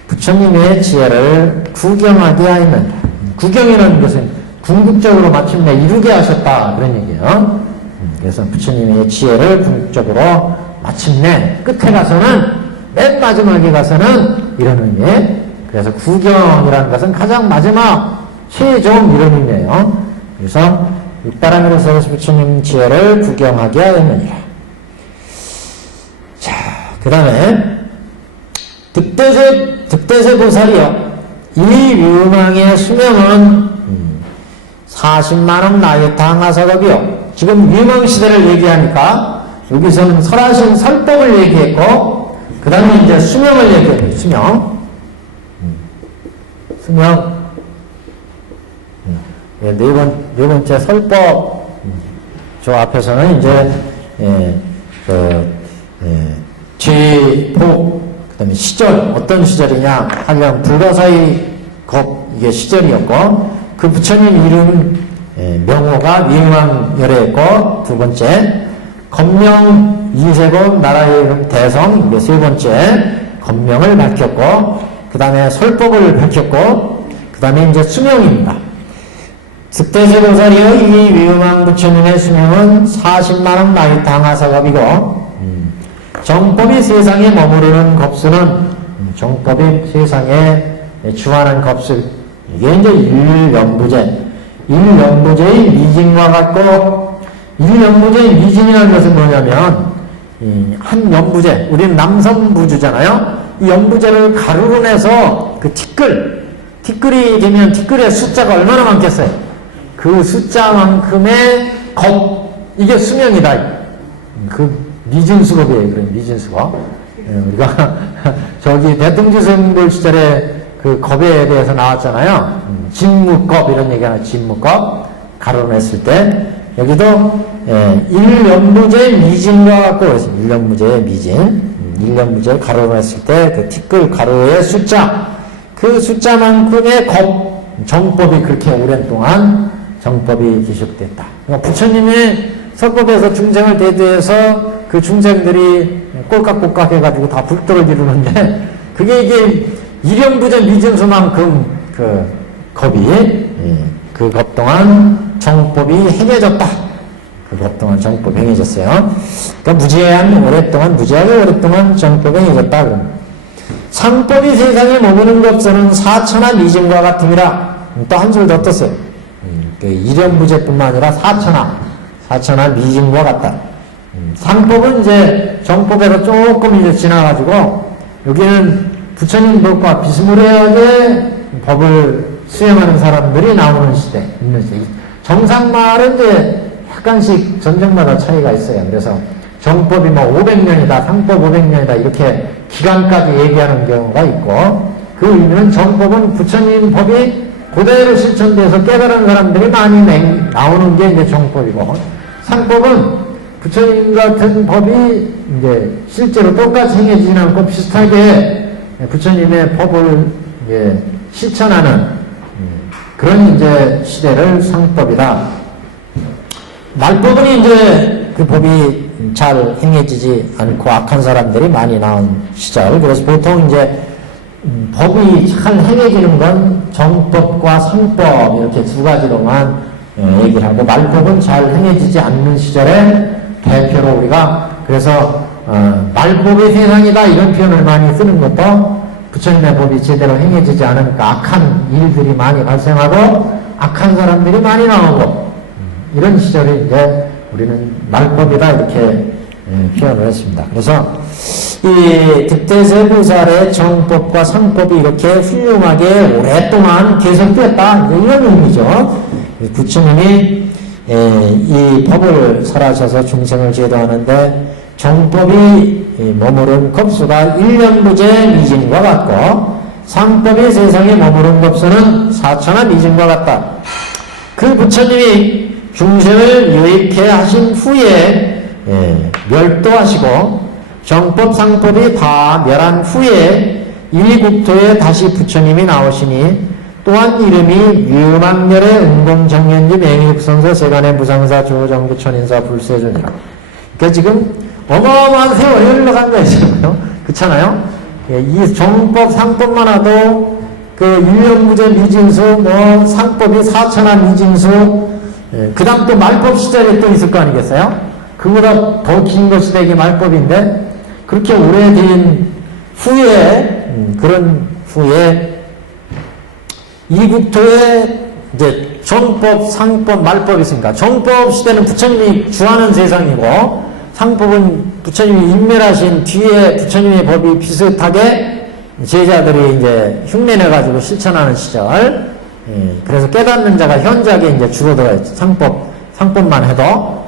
부처님의 지혜를 구경하게 하였는다. 구경이라는 것은 궁극적으로 마침내 이루게 하셨다 그런 얘기예요. 그래서 부처님의 지혜를 궁극적으로 마침내 끝에 가서는 맨 마지막에 가서는 이런 의미. 그래서 구경이라는 것은 가장 마지막 최종 이런 의미예요. 그래서 육바라밀을 설해서 부처님 지혜를 구경하게 하였느니라. 자, 그 다음에 득대세 보살이요. 이 위음왕의 수명은 40만원 나이 당하사겁이요. 지금 위음왕 시대를 얘기하니까 여기서는 설하신 설법을 얘기했고 그 다음에 이제 수명을 얘기해요. 수명. 네 번째 설법. 저 앞에서는 이제 제복 그 다음에 시절, 어떤 시절이냐 하면 불가사의 이게 시절이었고 그 부처님 이름 명호가 위음왕열애였고 두 번째 건명 이세공 나라의 이름 대성 이게 세 번째 건명을 밝혔고 그 다음에 설법을 밝혔고 그 다음에 이제 수명입니다. 득대세보살이여 이 위음왕 부처님의 수명은 40만원 나이 당하사겁이고 정법이 세상에 머무르는 겁수는 정법이 세상에 주하는 겁수 이게 이제 일연부제 일연부제의 미진과 같고, 일연부제의 미진이라는 것은 뭐냐면 한 연부제, 우리는 남성부주잖아요. 이 연부제를 가루로 내서 그 티끌이 되면 티끌의 숫자가 얼마나 많겠어요? 그 숫자만큼의 이게 수명이다. 그 미진수겁이에요. 그런 미진수겁. 우리가 저기 대통지성불 시절에 그 겁에 대해서 나왔잖아요. 진무겁 이런 얘기하나, 진무겁 가루로 냈을 때 여기도 일연부제 미진과 같고 그래서 일연부제 미진, 일연부제 가루로 냈을 때 그 티끌 가루의 숫자, 그 숫자만큼의 정법이 그렇게 오랜 동안 정법이 기속됐다. 그러니까 부처님의 설법에서 중생을 대두해서 그 중생들이 꼴깍꼴깍 해가지고 다 불도를 이루는데 그게 이게 일연부제 미진수만큼 그 겁이 그 것 동안 정법이 행해졌다. 그 것 동안 정법이 행해졌어요. 그러니까 무지하게 오랫동안 정법이 행해졌다. 상법이 세상에 머무는 것은 사천하 미진과 같음이라. 또 한 줄 더 떴어요. 그 일연부제뿐만 아니라 사천하 미진과 같다. 상법은 이제 정법에서 조금 이제 지나가지고 여기는 부처님 법과 비스무리하게 법을 수행하는 사람들이 나오는 시대, 있는 시대. 정상말은 이제 약간씩 전쟁마다 차이가 있어요. 그래서 정법이 뭐 500년이다, 상법 500년이다 이렇게 기간까지 얘기하는 경우가 있고 그 의미는 정법은 부처님 법이 그대로 실천돼서 깨달은 사람들이 많이 나오는 게 이제 정법이고 상법은 부처님 같은 법이 이제 실제로 똑같이 행해지지 않고 비슷하게 부처님의 법을 이제 실천하는 그런 이제 시대를 상법이다. 말법은 이제 그 법이 잘 행해지지 않고 악한 사람들이 많이 나온 시절. 그래서 보통 이제 법이 잘 행해지는 건 정법과 상법 이렇게 두 가지로만 얘기를 하고 말법은 잘 행해지지 않는 시절에 대표로 우리가 그래서 말법이 세상이다 이런 표현을 많이 쓰는 것도 부처님의 법이 제대로 행해지지 않으니까 악한 일들이 많이 발생하고 악한 사람들이 많이 나오고 이런 시절에 이제 우리는 말법이다 이렇게 표현을 했습니다. 그래서 이 득대세보살의 정법과 상법이 이렇게 훌륭하게 오랫동안 계속됐다 이런 의미죠. 부처님이 이 법을 설하셔서 중생을 제도하는데 정법이 머무른 겁수가 일연부제 미진과 같고 상법이 세상에 머무른 겁수는 사천하 미진과 같다. 그 부처님이 중생을 유익해 하신 후에 멸도하시고 정법 상법이 다 멸한 후에 이 국토에 다시 부처님이 나오시니 또한 이름이 유망렬의 은공정연지 맹육선서 세간의 무상사 조정부천인사 불세존이라. 그러니까 지금 어마어마한 세월이 흘러간 거예요. 그렇잖아요? 이 정법 상법만 하도 그 일연부제 미진수 상법이 사천하 미진수 그 다음 또 말법 시절에 또 있을 거 아니겠어요? 그보다 더 긴 것이 되게 말법인데 그렇게 오래된 후에 그런 후에 이 국토에 이제 정법, 상법, 말법이 있으니까 정법 시대는 부처님이 주하는 세상이고 상법은 부처님이 인멸하신 뒤에 부처님의 법이 비슷하게 제자들이 이제 흉내내가지고 실천하는 시절. 그래서 깨닫는 자가 현저하게 이제 줄어들어요. 상법만 해도.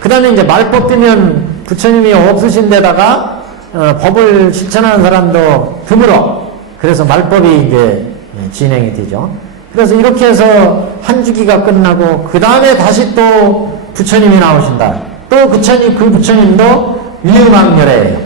그 다음에 이제 말법 되면 부처님이 없으신 데다가 법을 실천하는 사람도 드물어. 그래서 말법이 이제 진행이 되죠. 그래서 이렇게 해서 한 주기가 끝나고 그 다음에 다시 또 부처님이 나오신다. 또 그 부처님도 위음악렬이에요.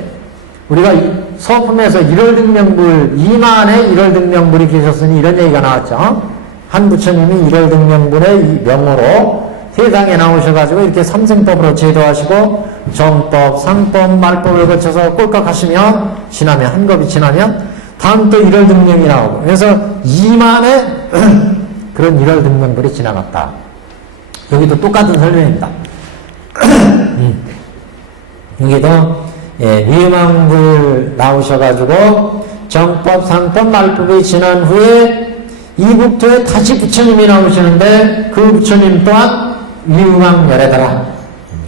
우리가 서품에서 1월등명불 2만의 1월등명불이 계셨으니 이런 얘기가 나왔죠. 한 부처님이 1월등명불의 명호로 세상에 나오셔가지고 이렇게 삼생법으로 제도하시고 정법, 상법, 말법을 거쳐서 꼴깍하시면 지나면 한 겁이 지나면 다음 또 1월등명이 나오고 그래서 2만의 그런 1월등명불이 지나갔다. 여기도 똑같은 설명입니다. 여기도 위망불 나오셔가지고 정법, 상법, 말법이 지난 후에 이북토에 다시 부처님이 나오시는데 그 부처님 또한 위음왕열애더라.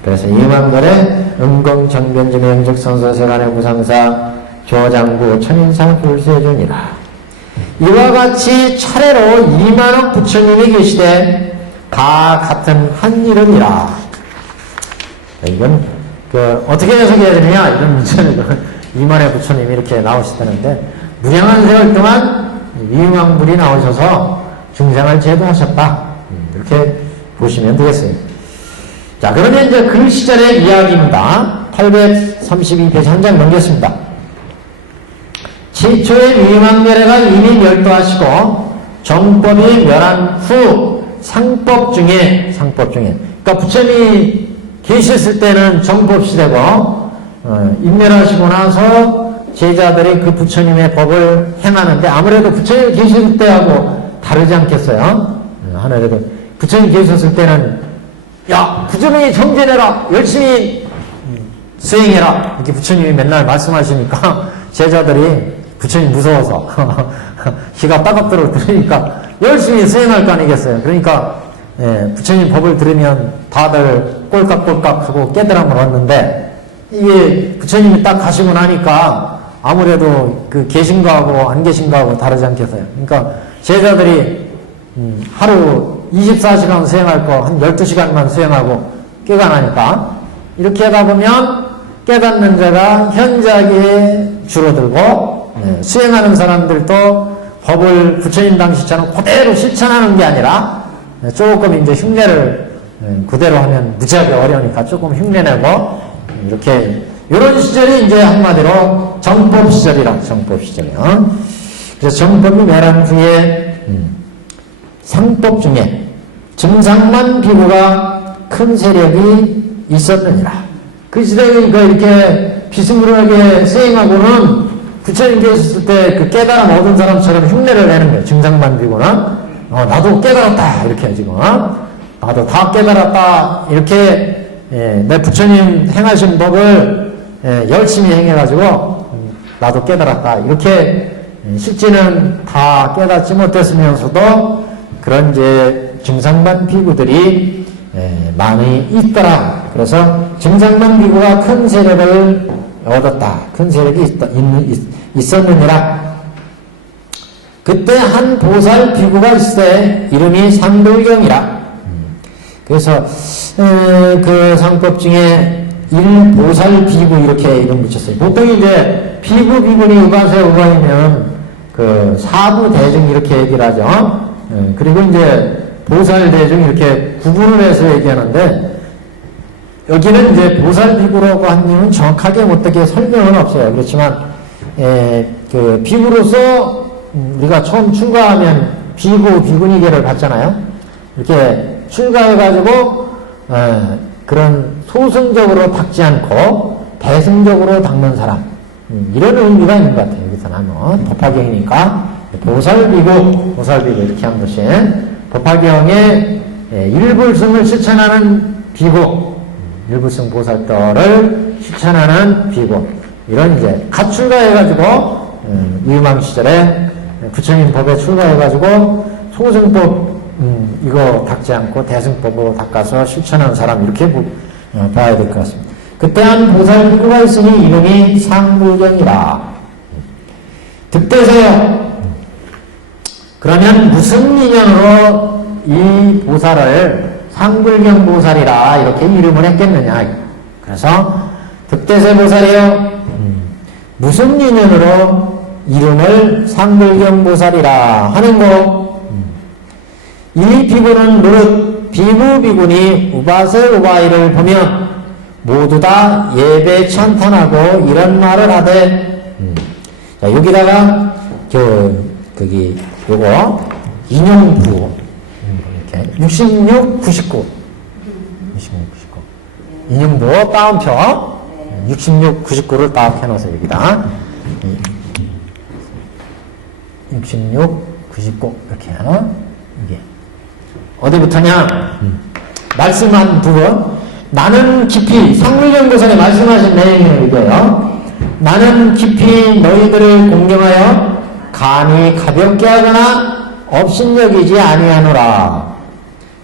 그래서 위음왕열애 음공정변지 명적선서세간의 무상사 조장구 천인상 불세존이라. 이와 같이 차례로 2만억 부처님이 계시되 다 같은 한 이름이라. 이건 어떻게 해석해야 되느냐 이런 문제는 2만의 부처님이 이렇게 나오시다는데 무량한 세월 동안 위음왕불이 나오셔서 중생을 제도하셨다 이렇게 보시면 되겠어요. 자, 그러면 이제 그 시절의 이야기입니다. 832페이지 한 장 넘겼습니다. 최초의 위음왕열애가 이미 멸도하시고 정법이 멸한 후 상법 중에 그러니까 부처님이 계셨을 때는 정법시대고 인멸하시고 나서 제자들이 그 부처님의 법을 행하는데 아무래도 부처님이 계실 때하고 다르지 않겠어요? 하늘에도 부처님이 계셨을 때는 야 부처님이 정진해라 열심히 수행해라 이렇게 부처님이 맨날 말씀하시니까 제자들이 부처님 무서워서 기가 따갑도록 들으니까 열심히 수행할 거 아니겠어요? 그러니까 부처님 법을 들으면 다들 꼴깍꼴깍 하고 깨달음을 얻는데 이게 부처님이 딱 가시고 나니까 아무래도 그 계신 거하고 안 계신 거하고 다르지 않겠어요? 그러니까 제자들이 하루 24시간 수행할 거 한 12시간만 수행하고 깨가 나니까 이렇게 하다 보면 깨닫는 자가 현저하게 줄어들고 수행하는 사람들도 법을 부처님 당시처럼 그대로 실천하는 게 아니라 조금 이제 흉내를 그대로 하면 무지하게 어려우니까 조금 흉내내고 이렇게 이런 시절이 이제 한마디로 정법 시절이라 정법 시절이요. 그래서 정법이 멸한 후에 상법 중에 증상만 비구가 큰 세력이 있었느니라. 그 시대에 이렇게 비스무리하게 수행하고는 부처님 계셨을 때 그 깨달음 얻은 사람처럼 흉내를 내는 거예요. 증상만 비구는 나도 깨달았다 이렇게 지금 나도 다 깨달았다 이렇게 내 부처님 행하신 법을 열심히 행해가지고 나도 깨달았다 이렇게 실제는 다 깨닫지 못했으면서도 그런 이제 증상만 비구들이 많이 있더라. 그래서 증상만 비구가 큰 세력을 얻었다. 큰 세력이 있었느니라. 그때 한 보살 비구가 있을 이름이 상불경이라. 그래서 그 상법 중에 일보살 비구 이렇게 이름 붙였어요. 보통 이제 비구 비구니 우바세 우바이면 그 사부 대중 이렇게 얘기를 하죠. 그리고 이제 보살 대중 이렇게 구분을 해서 얘기하는데 여기는 이제 보살 비구라고 하는 정확하게 어떻게 설명은 없어요. 그렇지만 그 비구로서 우리가 처음 출가하면 비구 비구니계를 받잖아요. 이렇게 출가해가지고 그런 소승적으로 닦지 않고 대승적으로 닦는 사람 이런 의미가 있는 것 같아요. 여기서는 법화경이니까 보살비구 이렇게 한 것이 법화경의 일불승을 실천하는 비구 일불승 보살도를 실천하는 비구 이런 이제 갓 출가해가지고 위망 시절에 부처님 법에 출가해가지고 소승법 이거 닦지 않고 대승법으로 닦아서 실천하는 사람 이렇게 봐야 될 것 같습니다. 그때 한 보살비구가 있으니 이름이 상불경이라. 득대세요. 그러면 무슨 인연으로 이 보살을 상불경 보살이라 이렇게 이름을 했겠느냐. 그래서 득대세 보살이요. 무슨 인연으로 이름을 상불경 보살이라 하는 거. 이 비구는 무릇 비구 비구니 우바세 우바이를 보면 모두 다 예배 찬탄하고 이런 말을 하되 자 여기다가 거기 요거 인용부 이렇게 66, 99 인용부 따옴표 66, 99를 딱 해놓으세요. 여기다 66, 99 이렇게 이게 어디부터냐 말씀 한 부분 나는 깊이 상불경 보살이 말씀하신 내용을 읽어요. 나는 깊이 너희들을 공경하여 간이 가볍게 하거나 업신여기지 아니하노라.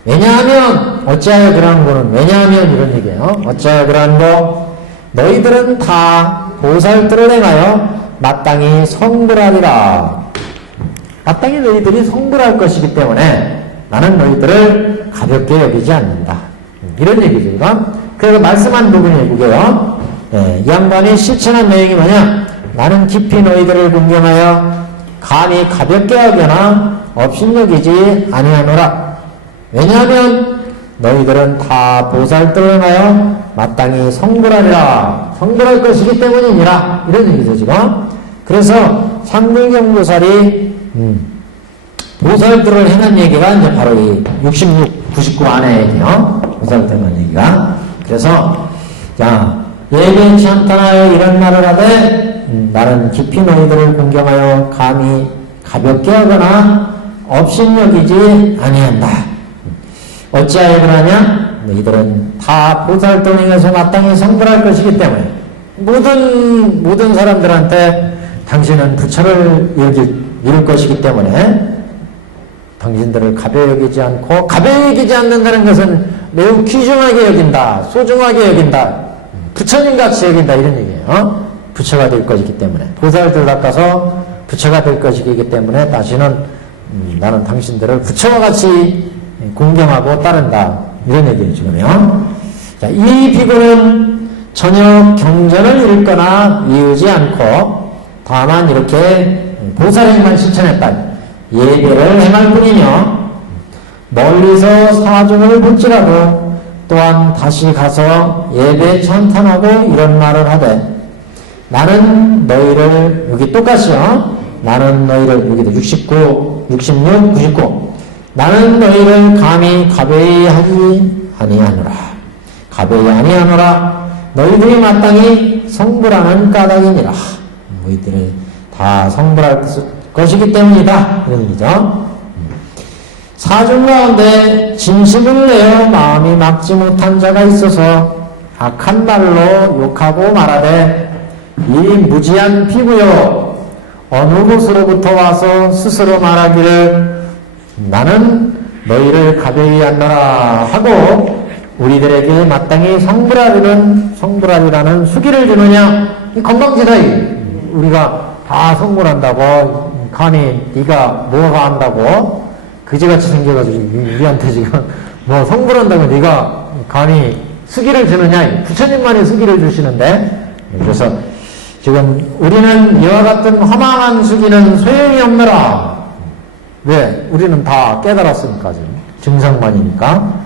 왜냐하면 어찌하여 그러한 거는 왜냐하면 이런 얘기예요. 어찌하여 그러한 거 너희들은 다 보살들을 행하여 마땅히 성불하리라. 마땅히 너희들이 성불할 것이기 때문에 나는 너희들을 가볍게 여기지 않는다. 이런 얘기죠. 이거. 그래서 말씀한 부분을 보게요. 이 양반이 실천한 내용이 뭐냐? 나는 깊이 너희들을 공경하여 감히 가볍게 여겨나 업신여기지 아니하노라. 왜냐하면 너희들은 다 보살들을 행하여 마땅히 성불하리라. 성불할 것이기 때문이니라. 이런 얘기죠 지금. 그래서 상불경보살이 보살들을 행한 얘기가 이제 바로 이 66, 99 안에 얘기요. 보살들 행한 얘기가. 그래서 자 예변치 않다나여 이런 말을 하되 나는 깊이 너희들을 공경하여 감히 가볍게 하거나 업신여기지 아니한다. 어찌하여 그러냐? 너희들은 다 보살들 행해서 마땅히 성불할 것이기 때문에 모든 사람들한테 당신은 부처를 이룰 것이기 때문에 당신들을 가벼이 여기지 않고, 가벼이 여기지 않는다는 것은 매우 귀중하게 여긴다, 소중하게 여긴다, 부처님같이 여긴다 이런 얘기예요. 부처가 될 것이기 때문에 보살들 닦아서 부처가 될 것이기 때문에 다시는 나는 당신들을 부처와 같이 공경하고 따른다 이런 얘기예요 지금요. 자, 이 비구는 전혀 경전을 읽거나 이으지 않고 다만 이렇게 보살행만 실천했다. 예배를 행할 뿐이며 멀리서 사중을 볼지라도 또한 다시 가서 예배 찬탄하고 이런 말을 하되 나는 너희를 여기 똑같이요. 나는 너희를 여기도 69, 66, 99 나는 너희를 감히 가벼이 하지 아니하노라. 가벼이 아니하노라. 너희들이 마땅히 성불하는 까닭이니라. 너희들을 다 성불할 것이기 때문이다. 이런 얘기죠. 사중 가운데 진심을 내어 마음이 막지 못한 자가 있어서 악한 말로 욕하고 말하되 이 무지한 피부여 어느 곳으로부터 와서 스스로 말하기를 나는 너희를 가벼이 안노라 하고 우리들에게 마땅히 성불하리라는 수기를 주느냐. 이 건방지다. 우리가 다 성불한다고 감히 네가 뭐가 한다고 그지같이 생겨가지고 우리한테 지금 뭐 성불한다고 네가 감히 수기를 주느냐. 부처님만이 수기를 주시는데 그래서 지금 우리는 이와 같은 허망한 수기는 소용이 없느라. 왜? 우리는 다 깨달았으니까 지금 증상만이니까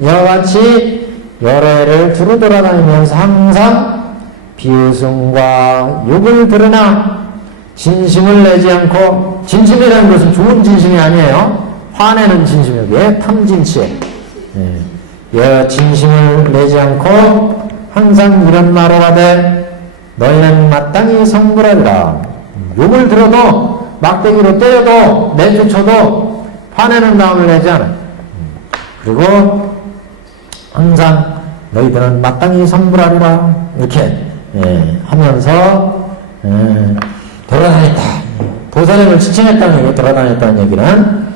이와 같이 여러 해를 두루 돌아다니면서 항상 비웃음과 욕을 들으나 진심을 내지 않고, 진심이라는 것은 좋은 진심이 아니에요. 화내는 진심이기에 탐진치에 진심을 내지 않고 항상 이런 말을 하되 너희는 마땅히 성불하리라. 욕을 들어도 막대기로 때려도 내쫓아도 화내는 마음을 내지 않아. 그리고 항상 너희들은 마땅히 성불하리라 이렇게 하면서 돌아다녔다. 보살행을 실천했다는 얘기, 돌아다녔다는 얘기는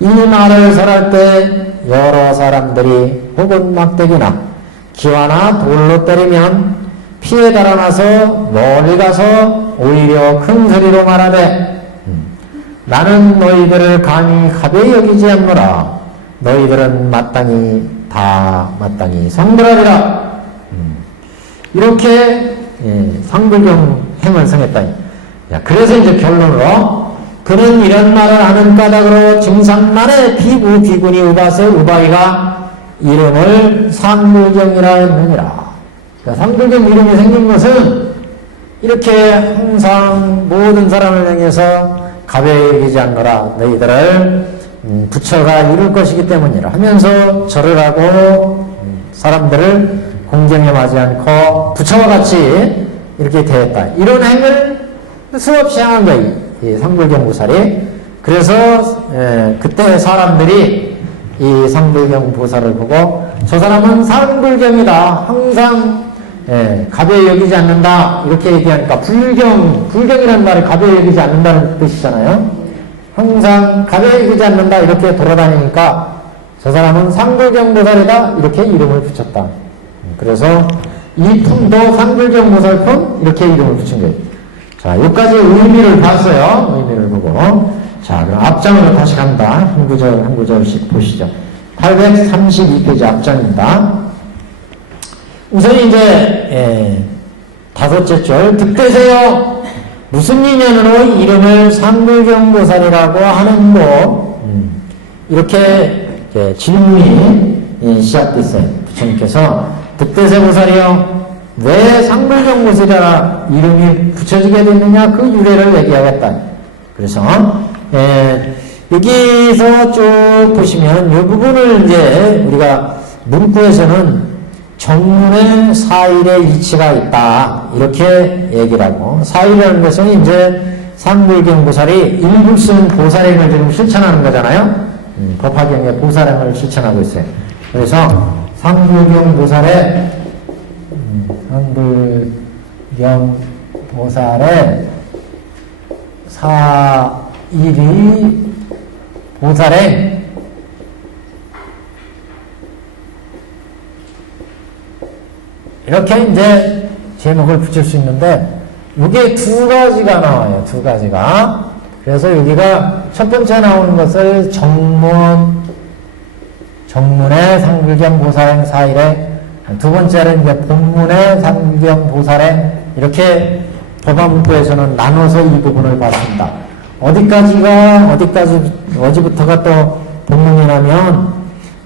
이 말을 설할 때 여러 사람들이 혹은 막대기나 기와나 돌로 때리면 피해 달아나서 멀리 가서 오히려 큰 소리로 말하되 나는 너희들을 감히 가벼이 여기지 않노라. 너희들은 마땅히 성불하리라. 이렇게 상불경 행을 성했다. 그래서 이제 결론으로 그는 이런 말을 하는 까닭으로 증상만의 비구니 우바세 우바이가 이름을 상불경이라 했느니라. 그러니까 상불경 이름이 생긴 것은 이렇게 항상 모든 사람을 향해서 가벼이 여기지 않노라. 너희들을 부처가 이룰 것이기 때문이라 하면서 절을 하고 사람들을 공경에 마지 않고 부처와 같이 이렇게 대했다. 이런 행을 수없이 행한 거예요. 이 상불경 보살이. 그래서 그때 사람들이 이 상불경 보살을 보고 저 사람은 상불경이다. 항상 가벼이 여기지 않는다. 이렇게 얘기하니까 불경이라는 말이 가벼이 여기지 않는다는 뜻이잖아요. 항상 가벼이 이기지 않는다 이렇게 돌아다니니까 저 사람은 상불경보살이다 이렇게 이름을 붙였다. 그래서 이 품도 상불경보살품 이렇게 이름을 붙인 거예요. 자, 여기까지 의미를 봤어요. 의미를 보고. 자, 그럼 앞장으로 다시 간다. 한 구절 한 구절씩 보시죠. 832페이지 앞장입니다. 우선 이제 다섯째 절 득대세요. 무슨 인연으로 이름을 상불경보살이라고 하는고 이렇게 질문이 시작됐어요. 부처님께서 득대세 보살이요 왜 상불경보살이라 이름이 붙여지게 됐느냐 그 유래를 얘기하겠다. 그래서 여기서 쭉 보시면 이 부분을 이제 우리가 문구에서는 정문에 사일의 이치가 있다 이렇게 얘기를 하고, 사일이라는 것은 이제 상불경보살이 일불승 보살행을 지금 실천하는 거잖아요. 법화경의 보살행을 실천하고 있어요. 그래서 상불경보살의 사일이 보살행 이렇게 이제 제목을 붙일 수 있는데 이게 두 가지가 나와요. 두 가지가. 그래서 여기가 첫 번째 나오는 것을 정문의 상불경보살행 사일에, 두 번째는 이제 본문의 상불경보살행, 이렇게 법화문구에서는 나눠서 이 부분을 봤습니다. 어디부터가 또 본문이라면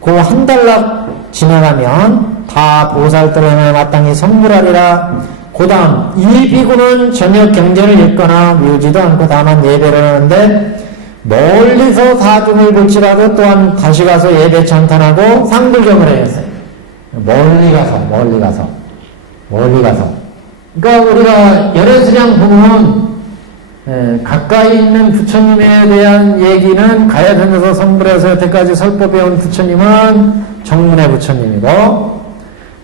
그 한 달락 지나가면 다 보살들에게 마땅히 성불하리라. 그 다음 이 비구는 저녁 경전을 읽거나 묘지도 않고 다만 예배를 하는데 멀리서 사중을 볼지라도 또한 다시 가서 예배 찬탄하고 상불경을 해였어요. 멀리 가서. 그러니까 우리가 열애수량 보면 가까이 있는 부처님에 대한 얘기는 가야편에서 성불해서 여태까지 설법 배운 부처님은 정문의 부처님이고,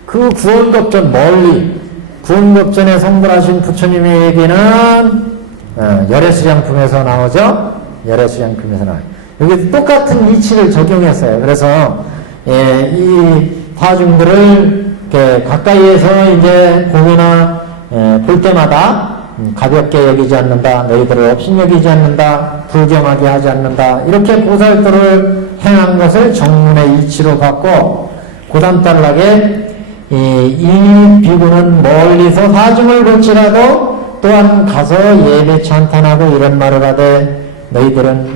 그 구원법전 구원법전에 성불하신 부처님의 얘기는 열애수량품에서 나오죠. 열애수량품에서 나와요. 여기 똑같은 이치를 적용했어요. 그래서 이 화중들을 가까이에서 이제 공이나 볼 때마다 가볍게 여기지 않는다, 너희들을 업신여기지 않는다, 불경하게 하지 않는다, 이렇게 보살도를 행한 것을 정문의 이치로 받고, 그 다음 단락에 이 비구는 멀리서 사중을 볼지라도 또한 가서 예배 찬탄하고 이런 말을 하되 너희들은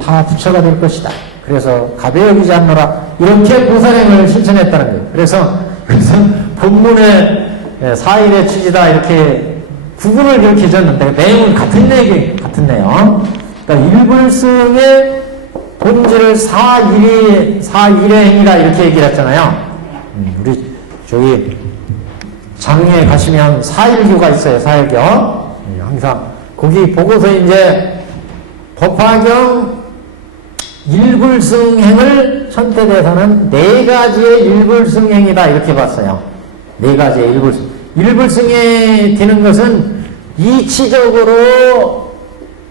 다 부처가 될 것이다. 그래서 가벼이 여기지 않노라. 이렇게 보살행을 실천했다는 거예요. 그래서 본문의 사일의 취지다 이렇게 구분을 그렇게 줬는데 내용은 같은 내용. 그러니까 일불승의 본질을 사일의 행위다 이렇게 얘기를 했잖아요. 우리 저기 장에 가시면 사일교가 있어요. 사일교. 항상 거기 보고서 이제 법화경 일불승행을 선택해서는 4가지의 일불승행이다 이렇게 봤어요. 4가지의 일불승. 일불승에 드는 것은 이치적으로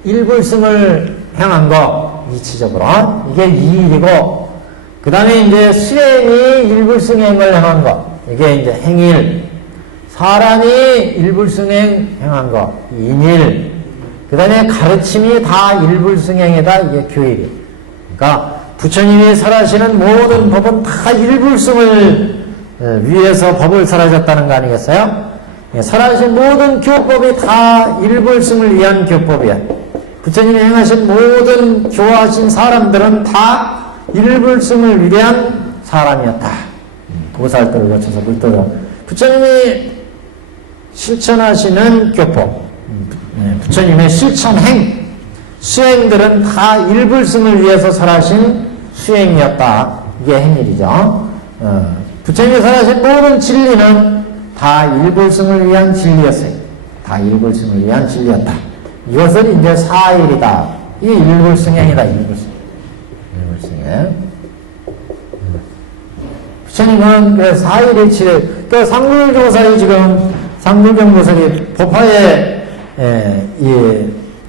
일불승을 향한 거, 이치적으로. 이게 이일이고, 그 다음에 이제 수행이 일불승행을 향한 거, 이게 이제 행일. 사람이 일불승행 행한 거, 인일. 그 다음에 가르침이 다 일불승행이다, 이게 교일이. 그러니까 부처님이 설하시는 모든 법은 다 일불승을 위해서 법을 설하셨다는 거 아니겠어요? 설하신 모든 교법이 다 일불승을 위한 교법이야. 부처님이 행하신 모든 교화하신 사람들은 다 일불승을 위한 사람이었다. 보살도를 거쳐서 불도를. 부처님이 실천하시는 교법, 부처님의 실천행, 수행들은 다 일불승을 위해서 설하신 수행이었다. 이게 행일이죠. 부처님이 설하신 모든 진리는 다 일불승을 위한 진리였어요. 다 일불승을 위한 진리였다. 이것을 이제 사일이다. 이 일불승행이다. 일불승행. 부처님은 그 사일의 치를, 그 상불경보살이 지금, 상불경보살이 법화에,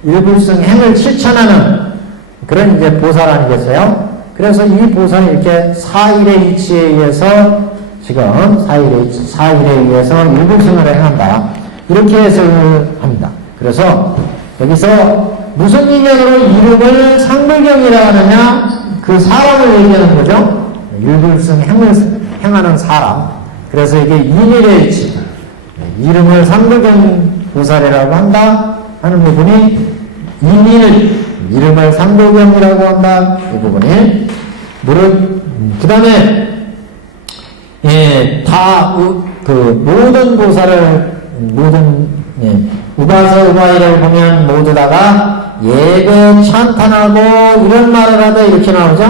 일불승 행을 실천하는 그런 이제 보살 아니겠어요? 그래서 이 보살이 이렇게 사일의 이치에 의해서 지금 사일에 의해서 일불승을 행한다. 이렇게 해석을 합니다. 그래서 여기서 무슨 인연으로 이름을 상불경이라 하느냐? 그 사람을 얘기하는 거죠. 일불승 행을 행하는 사람. 그래서 이게 인일의 이치. 이름을 상불경 보살이라고 한다 하는 부분이 이름을 상불경이라고 한다. 이 부분이 그 다음에 모든 보살을 우바서 우바이를 보면 모두 다가 예배 찬탄하고 이런 말을 하다 이렇게 나오죠.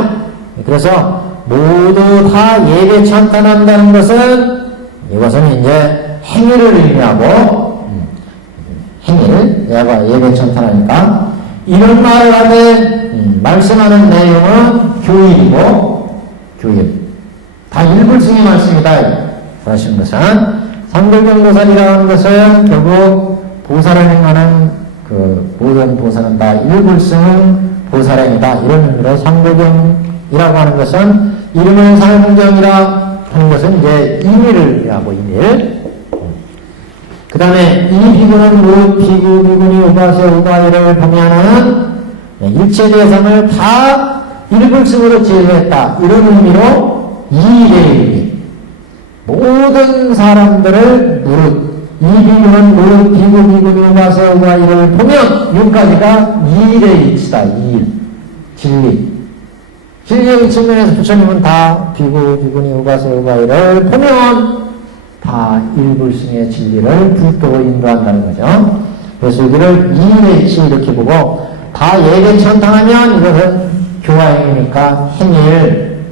그래서 모두 다 예배 찬탄한다는 것은 이것은 이제 행위를 의미하고 행위를 예배 찬탄하니까 이런 말을 하되 말씀하는 내용은 교일 다 일불승의 말씀이다 하시는 것은 상불경보살이라고 하는 것은 결국 보살을 행하는 그 모든 보살은 다 일불승 보살행이다 이런 의미로 상불경이라고 하는 것은 이름을 상불경이라 하는 것은 이제 인일을 의미하고 인일. 그 다음에 이 비구는 무릇 비구니 우바세 우바이를 보면은 일체 대상을 다 일불승으로 제외했다 이런 의미로 이일의 의미. 모든 사람들을 무릇 이 비구는 무릇 비구니 우바세 우바이를 보면 여기까지가 이일의 이치다. 이일 진리의 측면에서 부처님은 다 비구니 우바세 우바이를 보면 다 일불승의 진리를 불도로 인도한다는 거죠. 그래서 여기를 이일의 이치 이렇게 보고 다 예배 찬탄하면 이것은 교화행위니까 행일.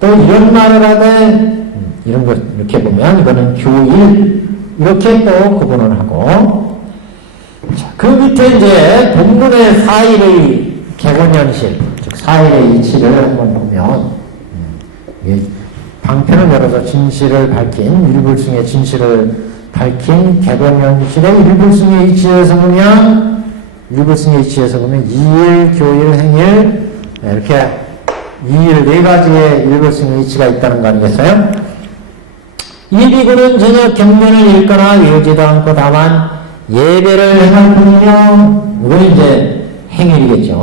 또 이런 말을 하되 이런 것 이렇게 보면 이거는 교일 이렇게 또 구분을 하고 자, 그 밑에 이제 본문의 사일의 개본현실 즉 사일의 이치를 한번 보면 방편을 열어서 진실을 밝힌 일불승의 진실을 밝힌 개본현실의 일불승의 이치에서 보면 이일, 교일, 행일 이렇게 이일 네 가지의 일불승의 이치가 있다는 거 아니겠어요? 이 비구는 전혀 경전을 읽거나 외우지도 않고 다만 예배를 행할 뿐이며 이건 이제 행일이겠죠.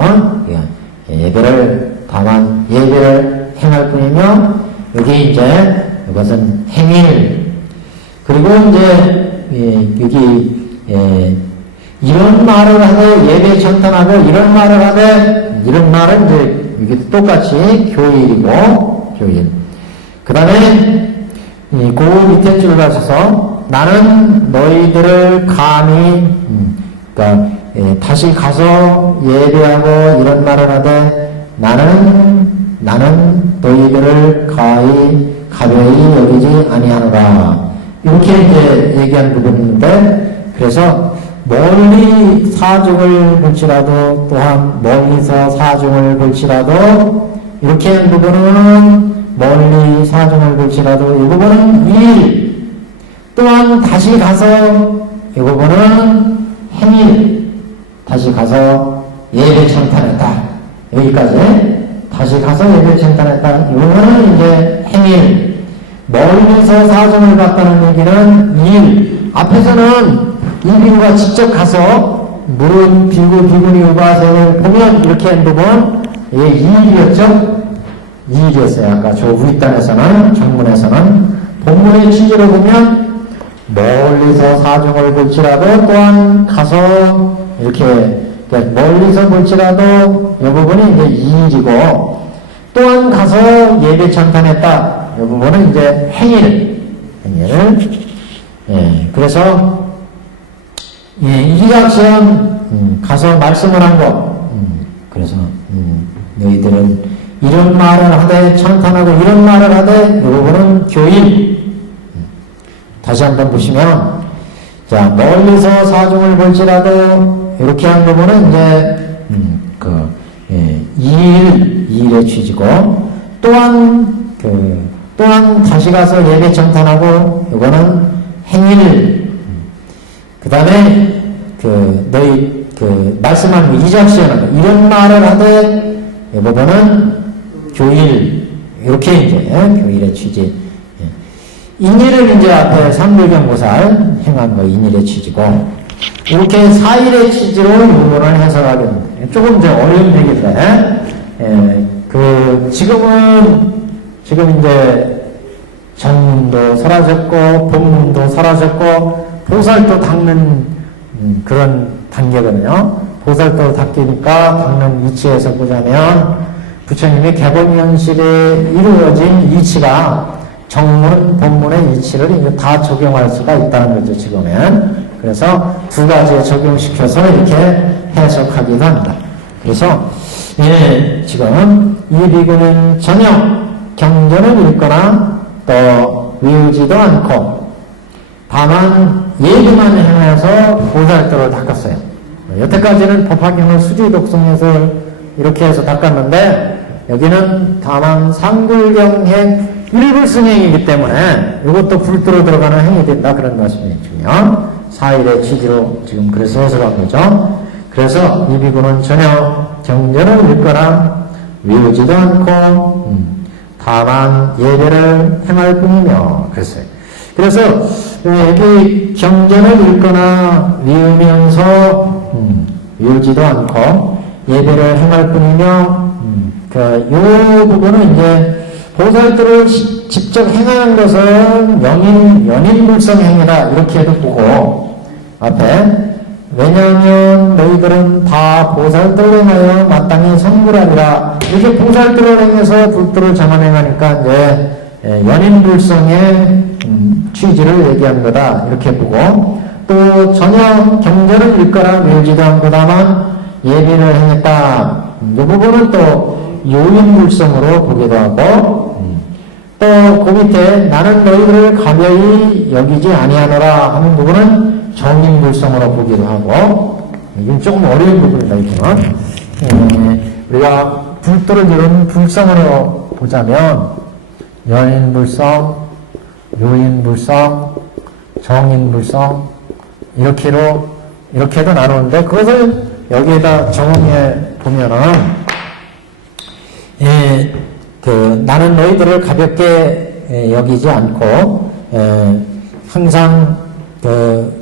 다만 예배를 행할 뿐이며 여기 이제 이것은 행일. 그리고 이제 여기 이런 말을 하되 예배 찬탄하고 이런 말을 하되 이런 말은 이제 이게 똑같이 교일이고 교일. 그 다음에 그 밑에 줄 가셔서 나는 너희들을 감히 그러니까 다시 가서 예배하고 이런 말을 하되 나는 너희들을 가벼이 여기지 아니하노라. 이렇게 이제 얘기한 부분인데, 그래서 멀리 사중을 볼지라도 또한 멀리서 사중을 볼지라도 이렇게 한 부분은 멀리 사중을 볼지라도 이 부분은 일. 또한 다시 가서 이 부분은 행일. 다시 가서 예배 찬탄했다. 여기까지. 다시 가서 예배 찬탄했다. 이거는 이제 행일. 멀리서 사정을 봤다는 얘기는 일. 앞에서는 이 비구가 직접 가서 무릇 비구니 우바세를 보면 이렇게 한 부분 이일이었죠? 이일이었어요. 아까 저 우리단에서는 전문에서는 본문의 취지로 보면 멀리서 사정을 볼지라도 또한 가서 이렇게 멀리서 볼지라도 이 부분이 이제 이일이고 또한 가서 예배 찬탄했다. 이 부분은 이제 행일. 그래서 이리락시험 가서 말씀을 한 것. 그래서 너희들은 이런 말을 하되 찬탄하고 이런 말을 하되 이 부분은 교일. 다시 한번 보시면 자 멀리서 사중을 볼지라도 이렇게 한 부분은 이제 이일의 취지고 또한 다시 가서 예배 찬탄하고 이거는 행일. 그 다음에 너희 말씀하는 거, 이작시하는 거, 이런 말을 하되, 이 부분은 교일, 이렇게 이제, 교일의 취지. 인일은 이제 앞에 삼불경보살 행한 거, 인일의 취지고, 이렇게 사일의 취지로 이 부분을 해석하게 됩니다. 조금 이제 어려운 얘기인데, 지금 이제 정문도 사라졌고, 법문도 사라졌고, 보살도 닦는 그런 단계거든요. 보살도 닦이니까 닦는 이치에서 보자면, 부처님의 개본현실에 이루어진 이치가 정문, 법문의 이치를 이제 다 적용할 수가 있다는 거죠, 지금은. 그래서 두 가지에 적용시켜서 이렇게 해석하기도 합니다. 그래서, 지금 이 비구는 전혀 경전을 읽거나 또 외우지도 않고 다만 예기만 행해서 보살도를 닦았어요. 여태까지는 법화경을 수지 독송해서 이렇게 해서 닦았는데 여기는 다만 상불경행 일불승행이기 때문에 이것도 불도로 들어가는 행위 된다 그런 말씀이거든요. 사일의 취지로 지금 그래서 해석한 거죠. 그래서 이 비구는 전혀 경전을 읽거나 외우지도 않고 다만 예배를 행할 뿐이며 그랬어요. 그래서 여기 경전을 읽거나 외우면서 외우지도 않고 예배를 행할 뿐이며 이 부분은 이제 보살들을 직접 행하는 것은 연인불성행위다 이렇게도 보고 앞에 왜냐하면 너희들은 다 보살들을 행하여 마땅히 성불하리라 이렇게 보살들을 행해서 불도를 장안행하니까 이제 연인불성의 취지를 얘기한 거다 이렇게 보고 또 전혀 경전을 읽거나 외우지도 않고 다만 예비를 행했다 이 부분은 또 요인불성으로 보기도 하고 또 그 밑에 나는 너희들을 가벼이 여기지 아니하노라 하는 부분은 정인불성으로 보기도 하고 이건 조금 어려운 부분이다 이거는 우리가 불도를 이룬 불성으로 보자면 연인불성, 요인불성, 정인불성 이렇게도 나누는데 그것을 여기에다 정리해 보면은 나는 너희들을 가볍게 여기지 않고 항상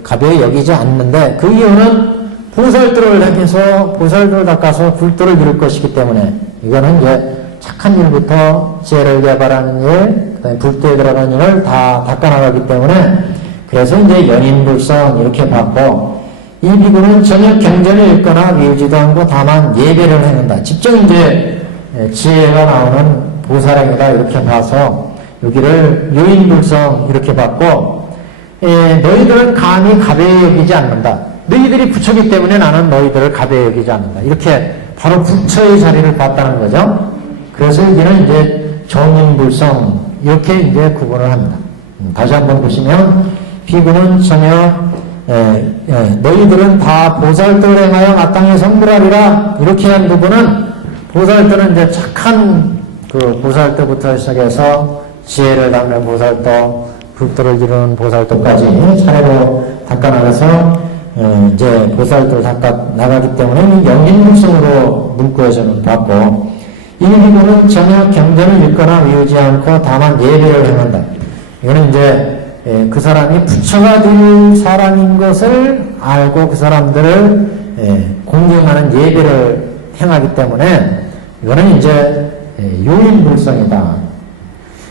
가벼이 여기지 않는데 그 이유는 보살도를 행해서 보살도를 닦아서 불도를 이룰 것이기 때문에 이거는 이제 착한 일부터 지혜를 개발하는 일, 그 다음에 불도에 들어가는 일을 다 닦아나가기 때문에 그래서 이제 연인불성 이렇게 봤고 이 비구는 전혀 경전을 읽거나 외우지도 않고 다만 예배를 행한다. 직접 이제 지혜가 나오는 보살행위다 이렇게 봐서 여기를 요인불성 이렇게 봤고 너희들은 감히 가벼이 여기지 않는다. 너희들이 부처기 때문에 나는 너희들을 가벼이 여기지 않는다. 이렇게 바로 부처의 자리를 봤다는 거죠. 그래서 여기는 이제 정인불성 이렇게 이제 구분을 합니다. 다시 한번 보시면 비구는 전혀 너희들은 다 보살도를 행하여 마땅히 성불하리라 이렇게 한 부분은 보살도는 이제 착한 그 보살도부터 시작해서 지혜를 닦는 보살도, 불도를 이루는 보살도까지 차례로 닦아나가서 이제 보살도를 닦아나가기 때문에 영인불성으로 문구에서는 봤고 이 부분은 전혀 경전을 읽거나 외우지 않고 다만 예배를 행한다. 이거는 이제 그 사람이 부처가 될 사람인 것을 알고 그 사람들을 공경하는 예배를 행하기 때문에 이거는 이제 요인불성이다.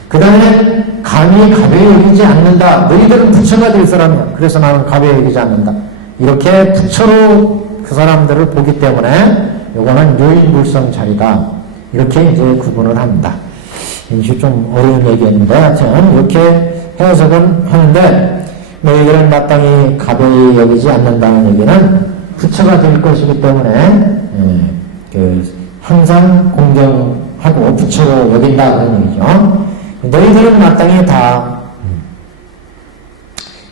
그 다음에 감히 가벼이 여기지 않는다. 너희들은 부처가 될 사람이야. 그래서 나는 가벼이 여기지 않는다. 이렇게 부처로 그 사람들을 보기 때문에 이거는 요인불성 자리다. 이렇게 이제 구분을 합니다. 이게 좀 어려운 얘기였는데 하여튼 이렇게 해석은 하는데 너희들은 마땅히 가벼이 여기지 않는다는 얘기는 부처가 될 것이기 때문에 항상 공경하고 부처로 여긴다 그런 얘기죠. 너희들은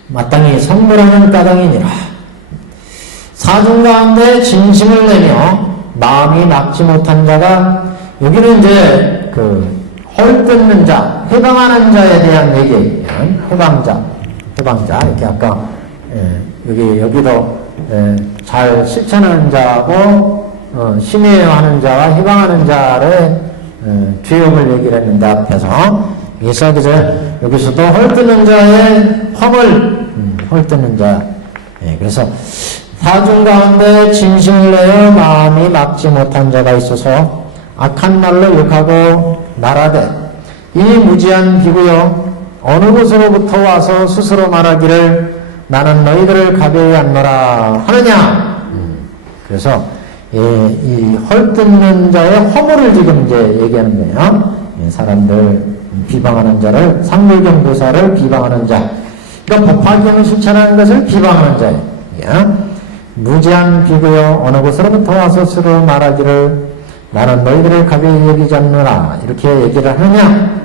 마땅히 성불하는 까닭이니라. 사중 가운데 진심을 내며 마음이 막지 못한 자가 여기는 이제 헐뜯는 자, 해방하는 자에 대한 얘기예요. 해방자 이렇게 아까 여기도 잘 실천하는 자하고 심의해야 하는 자와 해방하는 자를 주역을 얘기를 했는데 앞에서 그래서 여기서도 헐뜯는 자의 헐뜯는 자. 그래서 사중 가운데 진심을 내어 마음이 막지 못한 자가 있어서 악한 말로 욕하고 말하되 이 무지한 비구여 어느 곳으로부터 와서 스스로 말하기를 나는 너희들을 가벼이 안노라 하느냐. 그래서 이 헐뜯는 자의 허물을 지금 이제 얘기하는 거예요. 사람들 비방하는 자를 상불경보사를 비방하는 자. 그러니까 법화경을 실천하는 것을 비방하는 자예요. 무지한 비구여 어느 곳으로부터 와서 스스로 말하기를 나는 너희들을 가벼이 여기지 않노라 이렇게 얘기를 하느냐.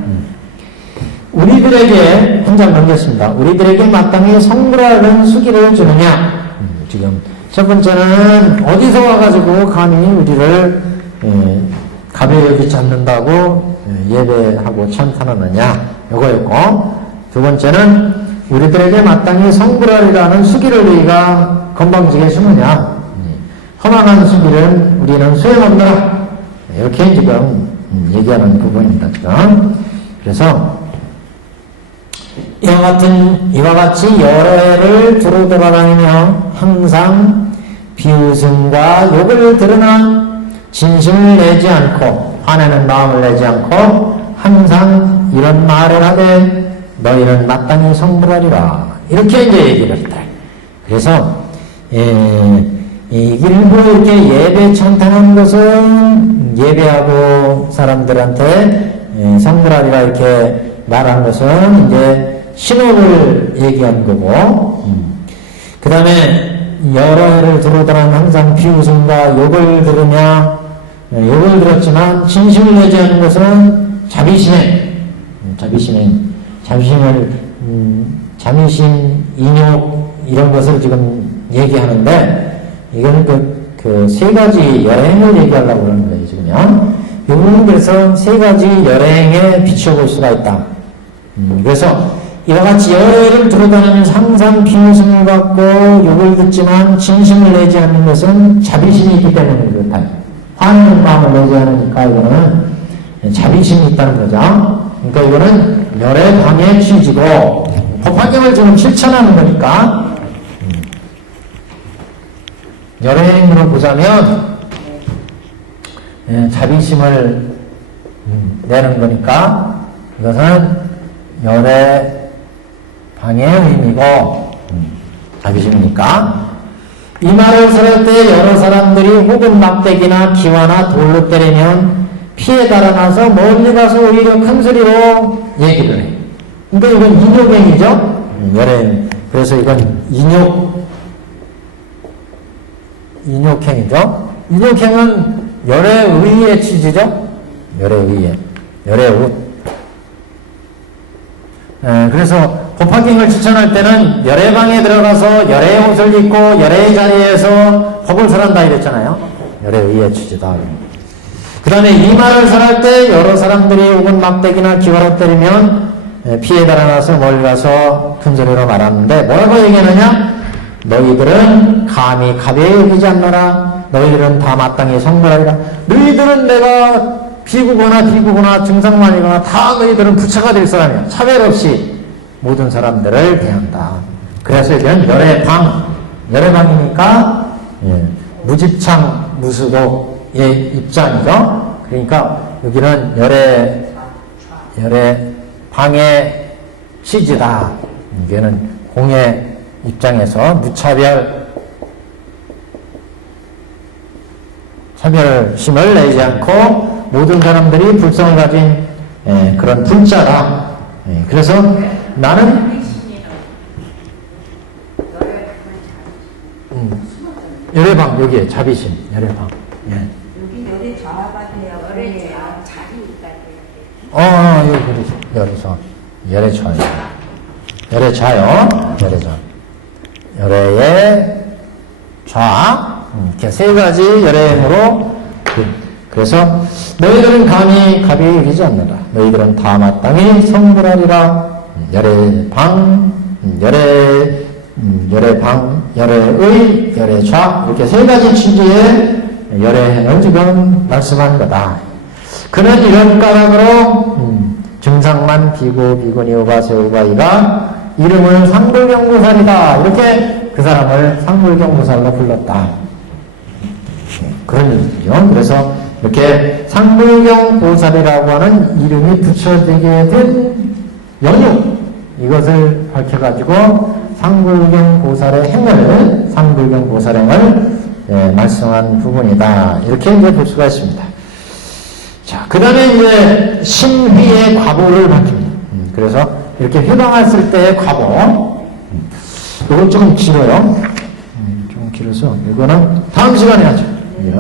우리들에게 한 장 넘겼습니다. 우리들에게 마땅히 성불하는 수기를 주느냐. 지금 첫 번째는 어디서 와가지고 감히 우리를 가벼이 여기지 않는다고 예배하고 찬탄하느냐 이거였고, 두 번째는 우리들에게 마땅히 성불하리라는 수기를 너희가 건방지게 주느냐. 허망한 수기를 우리는 수행없노라 이렇게 지금 얘기하는 부분입니다. 지금 그래서 이와 같이 여러 해를 두루 돌아다니며 항상 비웃음과 욕을 들으나 진심을 내지 않고 화내는 마음을 내지 않고 항상 이런 말을 하되 너희는 마땅히 성불하리라 이렇게 이제 얘기를 했다. 그래서 일부 이렇게 예배 찬탄하는 것은 예배하고 사람들한테 성불하리라 이렇게 말한 것은 이제 신호를 얘기한 거고, 그 다음에 여러 해를 들어오더라면 항상 비웃음과 욕을 들으냐, 욕을 들었지만 진심을 내지 않는 것은 자비심, 인욕 이런 것을 지금 얘기하는데 이거는 그 세 가지 여행을 얘기하려고 그러는 거예요 지금요. 이 부분은 그래서 세 가지 여행에 비춰볼 수가 있다. 그래서 이와 같이 여러 해를 들어다니면서 항상 비웃음을 받고 욕을 듣지만 진심을 내지 않는 것은 자비심이 있기 때문에 그렇다. 화내는 마음을 내지 않으니까 이거는 자비심이 있다는 거죠. 그러니까 이거는 열의 방의 취지고 법화경을 지금 실천하는 거니까 열의 행위로 보자면 자비심을 내는 거니까 이것은 열의 방의 의미고 자비심이니까 이 말을 설할 때 여러 사람들이 혹은 막대기나 기와나 돌로 때리면 피해 달아나서 멀리 가서 오히려 큰 소리로 얘기를 해. 그러니까 이건 인욕행위죠. 그래서 이건 인욕행위죠. 인욕행은 열의 의의 취지죠. 열의 옷. 그래서 법화경을 추천할 때는 열의 방에 들어가서 열의 옷을 입고 열의 자리에서 법을 설한다 이랬잖아요. 열의 의의 취지다. 그 다음에 이 말을 설할 때 여러 사람들이 혹은 막대기나 기와로 때리면 피해 달아나서 멀리 가서 큰 소리로 말하는데 뭐라고 얘기하느냐? 너희들은 감히 가벼이 여기지 않노라. 너희들은 다 마땅히 성불하리라. 너희들은 내가 비구거나 증상만이거나 다 너희들은 부처가 될 사람이야. 차별 없이 모든 사람들을 대한다. 그래서 이건 열의 방이니까 무집창 무수도의 입장이죠. 그러니까 여기는 열의 방의 취지다. 이게는 공의 입장에서 차별심을 내지 않고 모든 사람들이 불성을 가진 그런 불자다. 그래서 나는 열애방 여기에 자비심 열애방. 여기 열애 좌화가돼요. 열애 자리 있다. 열애의 좌. 이렇게 세 가지 열애행으로. 그래서 너희들은 감히 가벼이 여기지 않는다. 너희들은 다 마땅히 성불하리라. 열의 방, 열의 열애방, 열애의, 열애좌 이렇게 세 가지 취지의 열애행을 지금 말씀한 거다. 그는 이런 까닭으로 증상만 비고 비구니오가 세우가이가 이름을 상불경보살이다. 이렇게 그 사람을 상불경보살로 불렀다. 그런 얘기죠. 그래서 이렇게 상불경보살이라고 하는 이름이 붙여지게 된 연유, 이것을 밝혀가지고 상불경보살의 행을, 상불경보살행을 말씀한 부분이다. 이렇게 이제 볼 수가 있습니다. 자, 그 다음에 이제 신휘의 과보를 밝힙니다. 그래서 이렇게 회방했을 때의 과보, 이건 좀 길어요. 좀 길어서 이거는 다음 시간에 하죠.